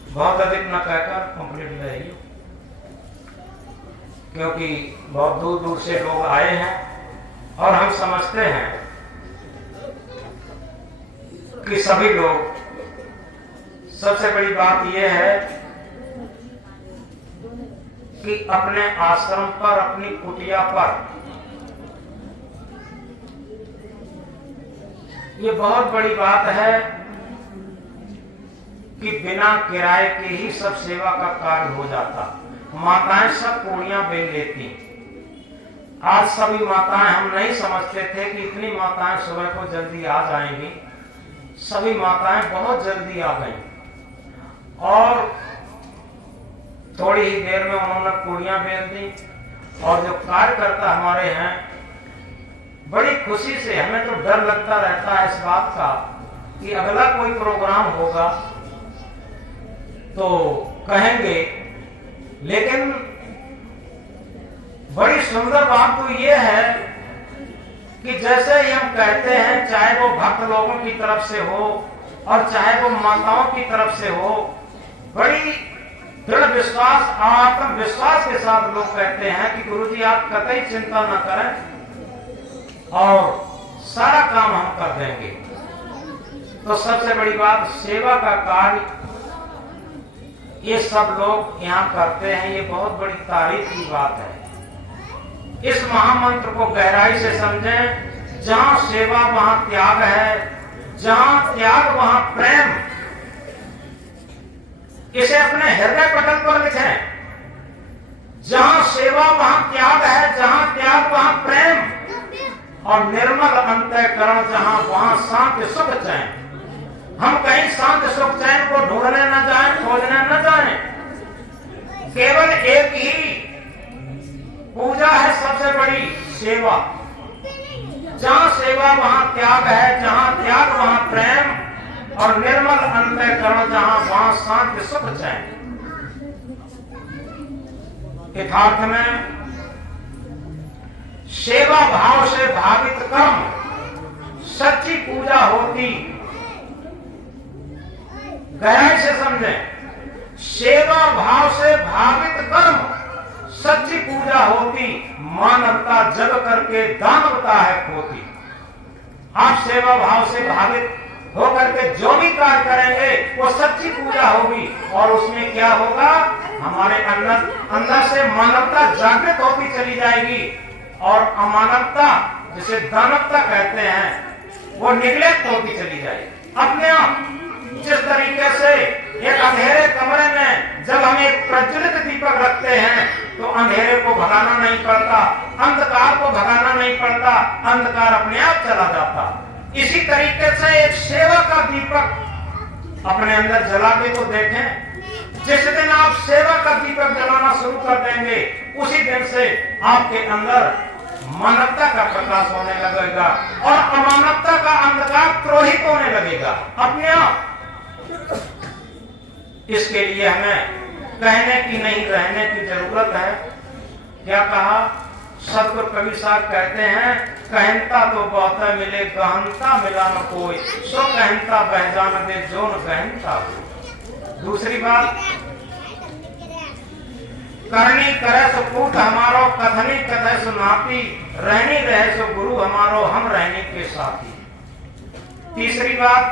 बहुत अधिक न कहकर कंप्लीट ले रही, क्योंकि बहुत दूर दूर से लोग आए हैं और हम समझते हैं कि सभी लोग, सबसे बड़ी बात यह है कि अपने आश्रम पर, अपनी कुटिया पर, ये बहुत बड़ी बात है कि बिना किराए के ही सब सेवा का कार्य हो जाता। माताएं सब पूड़ियां बेल लेती। आज सभी माताएं, हम नहीं समझते थे कि इतनी माताएं सुबह को जल्दी आ जाएंगी। सभी माताएं बहुत जल्दी आ गईं और थोड़ी ही देर में उन्होंने पूड़ियां बेल दी। और जो कार्यकर्ता हमारे हैं, बड़ी खुशी से, हमें तो डर लगता रहता है इस बात का कि अगला कोई प्रोग्राम होगा तो कहेंगे, लेकिन बड़ी सुंदर बात तो ये है कि जैसे ही हम कहते हैं, चाहे वो भक्त लोगों की तरफ से हो और चाहे वो माताओं की तरफ से हो, बड़ी दृढ़ विश्वास, आत्मविश्वास के साथ लोग कहते हैं कि गुरुजी आप कतई चिंता न करें और सारा काम हम कर देंगे। तो सबसे बड़ी बात, सेवा का कार्य ये सब लोग यहाँ करते हैं, ये बहुत बड़ी तारीफ की बात है। इस महामंत्र को गहराई से समझें। जहां सेवा वहां त्याग है, जहां त्याग वहां प्रेम। इसे अपने हृदय पटल पर लिखें। जहां सेवा वहां त्याग है, जहां त्याग वहां प्रेम और निर्मल अंतःकरण जहां, वहां शांति सुख चैन। हम कहीं शांति सुख चैन को ढूंढने न जाएं, खोजने न जाएं। केवल एक ही पूजा है सबसे बड़ी, सेवा। जहां सेवा वहां त्याग है, जहां त्याग वहां प्रेम और निर्मल अंतःकरण जहां, वहां शांति सुख चैन। यथार्थ में सेवा भाव से भावित कर्म सच्ची पूजा होती। गहराई से समझें, सेवा भाव से भावित कर्म सच्ची पूजा होती। मानवता जग करके दानवता है खोती। आप सेवा भाव से भावित होकर के जो भी कार्य करेंगे वो सच्ची पूजा होगी और उसमें क्या होगा, हमारे अंदर से मानवता जागृत होती चली जाएगी और अमानवता, जिसे दानवता कहते हैं, वो निग्लेक्ट होती चली जाएगी अपने आप। जिस तरीके से एक अंधेरे कमरे में जब हम एक प्रज्वलित दीपक रखते हैं तो अंधेरे को भगाना नहीं पड़ता, अंधकार को भगाना नहीं पड़ता, अंधकार अपने आप चला जाता। इसी तरीके से एक सेवा का दीपक अपने अंदर जला के तो देखें। जिस दिन आप सेवा का दीपक जलाना शुरू कर देंगे, उसी दिन से आपके अंदर मानवता का प्रकाश होने लगेगा और अमानवता का अंधकार त्रोहित होने लगेगा अपने आप। इसके लिए हमें कहने की नहीं, रहने की जरूरत है। क्या कहा? सतगुरु कवि साहब कहते हैं, कहनता तो बहुत मिले, गहनता मिला न कोई, सो कहनता बह जान दे जो न गहनता हो। दूसरी बात, करनी करे सो कूट हमारो, कथनी कथे सो नाती, रहनी रहे सो गुरु हमारो, हम रहने के साथी। तीसरी बात,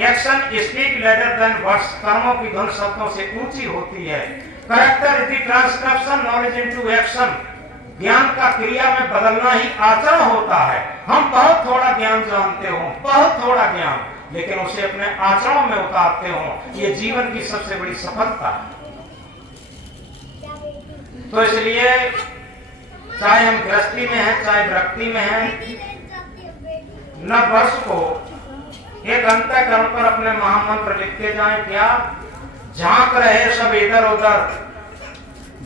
action speak later then words, कर्मों की धुन शब्दों से ऊंची होती है। Character is the transcription knowledge into action, ज्ञान का क्रिया में बदलना ही आचरण होता है। हम बहुत थोड़ा ज्ञान जानते हो, बहुत थोड़ा ज्ञान, लेकिन उसे अपने आचरणों में उतारते हो, ये जीवन की सबसे बड़ी सफलता है। तो इसलिए चाहे हम गृहस्थी में हैं, चाहे विरक्ति में हैं, नव वर्ष को एक अंतःकरण पर अपने महामंत्र लिखते जाएं। क्या? झांक रहे सब इधर उधर,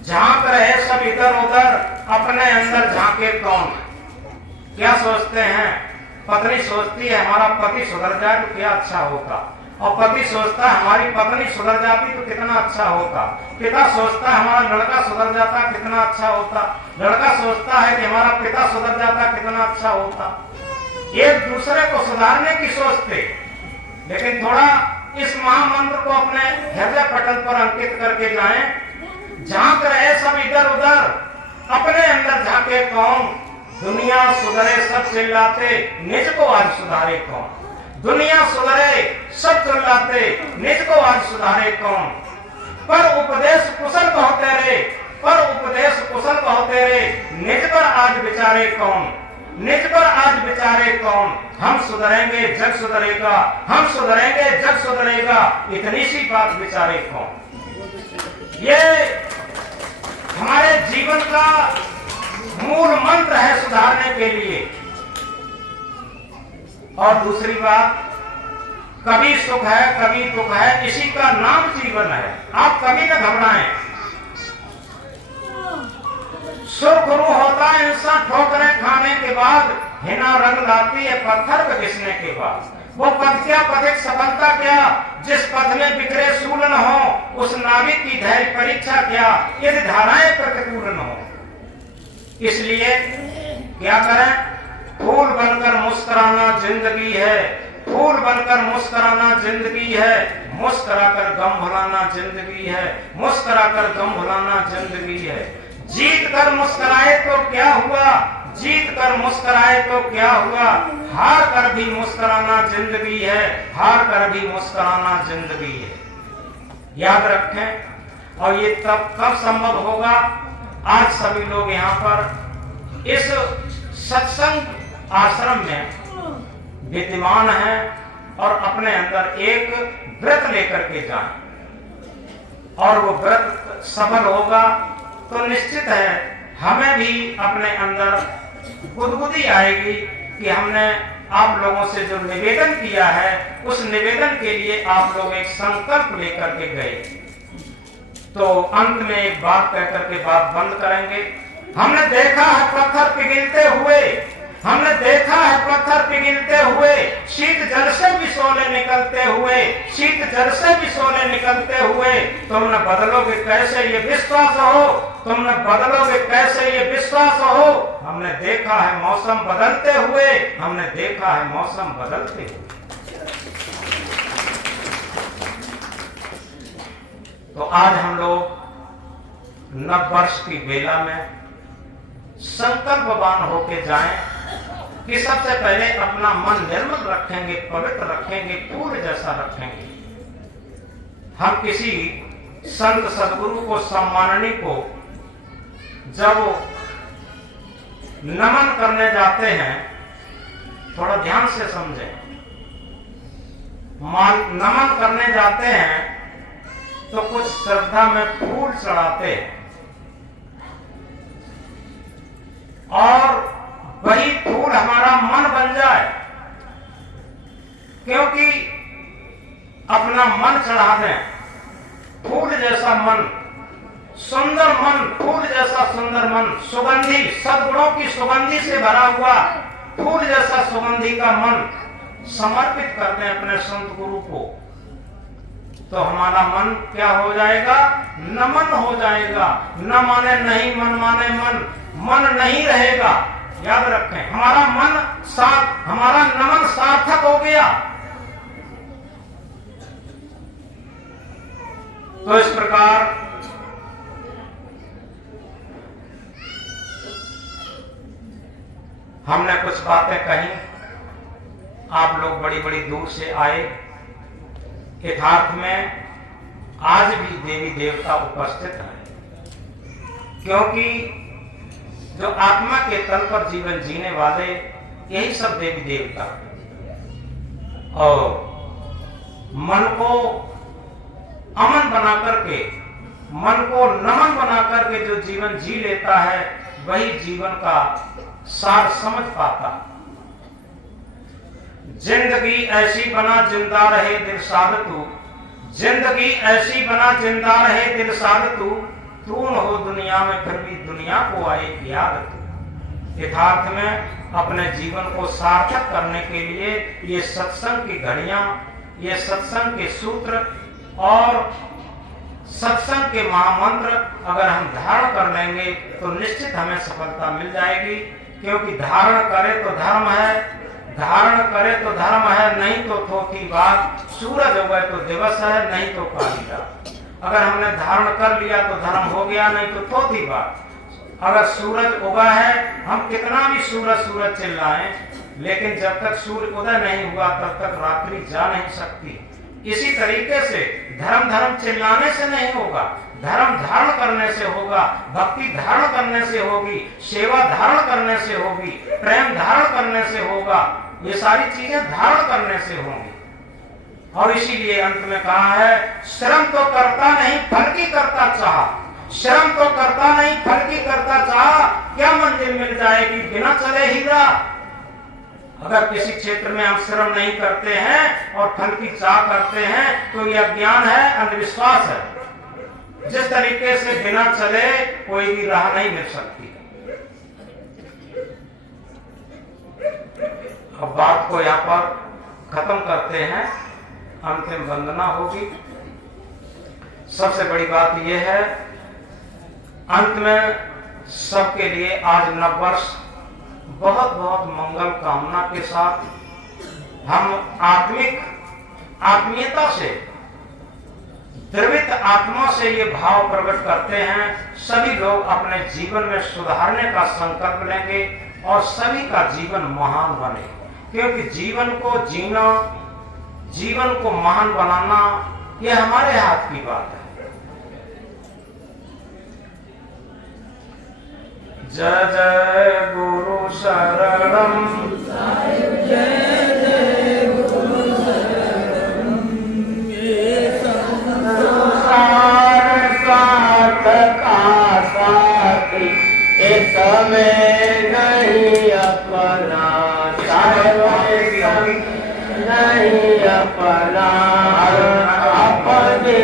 झांक रहे सब इधर उधर, अपने अंदर झांके कौन? क्या सोचते हैं? पत्नी सोचती है हमारा पति सुधर जाए तो क्या अच्छा होता, और पति सोचता है हमारी पत्नी सुधर जाती तो कितना अच्छा होता। पिता सोचता है हमारा लड़का सुधर जाता कितना अच्छा होता। लड़का सोचता है कि हमारा पिता सुधर जाता कितना अच्छा होता। एक दूसरे को सुधारने की सोचते, लेकिन थोड़ा इस महामंत्र को अपने हृदय पटल पर अंकित करके जाएं। झांक रहे सब इधर उधर, अपने अंदर झांके कौन? दुनिया सुधरे सब चिल्लाते, निज को आज सुधारे कौन? दुनिया सुधरे सब चिल्लाते, निज को आज सुधारे कौन? पर उपदेश कुशल बहुत तेरे, पर उपदेश कुशल बहुत तेरे, निज पर आज विचारे कौन? निज पर आज विचारे कौन? हम सुधरेंगे जग सुधरेगा, हम सुधरेंगे जग सुधरेगा, इतनी सी बात विचारे कौन? ये हमारे जीवन का मूल मंत्र है सुधारने के लिए। और दूसरी बात, कभी सुख है कभी दुख है, इसी का नाम जीवन है। आप कभी न घबराएं। सुरखुरु होता है इंसान ठोकरें खाने के बाद, हिना रंग लाती है पत्थर पे घिसने के बाद। वो पथ क्या, पथिक सफलता क्या, जिस पथ में बिखरे सूल न हो, उस नाविक की धैर्य परीक्षा क्या, यदि धाराएं प्रतिकूल न हो। इसलिए क्या करें? फूल बनकर मुस्कुराना जिंदगी है, फूल बनकर मुस्कुराना जिंदगी है, मुस्कुराकर गम भुलाना जिंदगी है, मुस्कुराकर गम भुलाना जिंदगी है। जीत कर मुस्कुराए तो क्या हुआ, जीत कर मुस्कुराए तो क्या हुआ, हार कर भी मुस्कुराना जिंदगी है, हार कर भी मुस्कुराना जिंदगी है। याद रखें। और ये तब कब संभव होगा? आज सभी लोग यहाँ पर इस सत्संग आश्रम में विद्यमान हैं और अपने अंदर एक व्रत लेकर के जाएं, और वो व्रत सफल होगा तो निश्चित है हमें भी अपने अंदर गुदगुदी आएगी कि हमने आप लोगों से जो निवेदन किया है, उस निवेदन के लिए आप लोग एक संकल्प लेकर के गए। तो अंत में एक बात कहकर के बात बंद करेंगे। हमने देखा है पत्थर पिघलते हुए, हमने देखा है पत्थर पिघलते हुए, शीत जल से भी शोले निकलते हुए, शीत जल से भी शोले निकलते हुए। तुम न बदलोगे कैसे ये विश्वास हो, तुम न बदलोगे कैसे ये विश्वास हो। हमने देखा है मौसम बदलते हुए, हमने देखा है मौसम बदलते हुए। तो आज हम लोग नव वर्ष की बेला में संकल्पवान होके जाएं कि सबसे पहले अपना मन निर्मल रखेंगे, पवित्र रखेंगे, फूल जैसा रखेंगे। हम किसी संत सदगुरु को, सम्माननीय को जब नमन करने जाते हैं, थोड़ा ध्यान से समझें। नमन करने जाते हैं तो कुछ श्रद्धा में फूल चढ़ाते हैं, और वही फूल हमारा मन बन जाए, क्योंकि अपना मन चढ़ा दें। फूल जैसा मन, सुंदर मन, फूल जैसा सुंदर मन, सुगंधी, सद्गुणों की सुगंधी से भरा हुआ फूल जैसा सुगंधी का मन समर्पित कर दें अपने संत गुरु को। तो हमारा मन क्या हो जाएगा? नमन हो जाएगा। न माने नहीं, मन माने मन, मन नहीं रहेगा। याद रखें, हमारा मन हमारा नमन सार्थक हो गया। तो इस प्रकार हमने कुछ बातें कही, आप लोग बड़ी बड़ी दूर से आए। यथार्थ में आज भी देवी देवता उपस्थित हैं, क्योंकि जो आत्मा के तल पर जीवन जीने वाले यही सब देवी देवता, और मन को अमन बना करके, मन को नमन बना करके जो जीवन जी लेता है, वही जीवन का सार समझ पाता। जिंदगी ऐसी बना जिंदा रहे दिल साध तू, जिंदगी ऐसी बना जिंदा रहे दिल साध तू, तू न हो दुनिया में फिर भी दुनिया को आए याद तू। यथार्थ में अपने जीवन को सार्थक करने के लिए ये सत्संग की घड़ियां, ये सत्संग के सूत्र और सत्संग के महामंत्र अगर हम धारण कर लेंगे तो निश्चित हमें सफलता मिल जाएगी। क्योंकि धारण करे तो धर्म है, धारण करे तो धर्म है, नहीं तो थोथी बात। सूरज उगे तो दिवस है, नहीं तो काली रात। अगर हमने धारण कर लिया तो धर्म हो गया, नहीं तो थोथी बात। अगर सूरज उगा है, हम कितना भी सूरज सूरज चिल्लाएं, लेकिन जब तक सूर्य उदय नहीं हुआ तब तक रात्रि जा नहीं सकती। इसी तरीके से धर्म धर्म चिल्लाने से नहीं होगा, धर्म धारण करने से होगा, भक्ति धारण करने से होगी, सेवा धारण करने से होगी, प्रेम धारण करने से होगा, ये सारी चीजें धारण करने से होंगी। और इसीलिए अंत में कहा है, श्रम तो करता नहीं फल की करता चाह, श्रम तो करता नहीं फल की करता चाह, क्या मंजिल मिल जाएगी बिना चले ही राह। अगर किसी क्षेत्र में हम श्रम नहीं करते हैं और फल की चाह करते हैं तो यह अज्ञान है, अंधविश्वास है। जिस तरीके से बिना चले कोई भी राह नहीं मिल सकती। अब बात को यहाँ पर खत्म करते हैं, अंतिम वंदना होगी। सबसे बड़ी बात यह है, अंत में सबके लिए आज नववर्ष बहुत बहुत मंगल कामना के साथ हम आत्मीयता से, द्रवित आत्मा से ये भाव प्रकट करते हैं, सभी लोग अपने जीवन में सुधारने का संकल्प लेंगे और सभी का जीवन महान बने। क्योंकि जीवन को जीना, जीवन को महान बनाना, ये हमारे हाथ की बात है। जय जय गुरु शरणम, जय जय गुरु शरणम, ये संसार साथ का साथी, इसमें नहीं अपना, नहीं अपना, अपने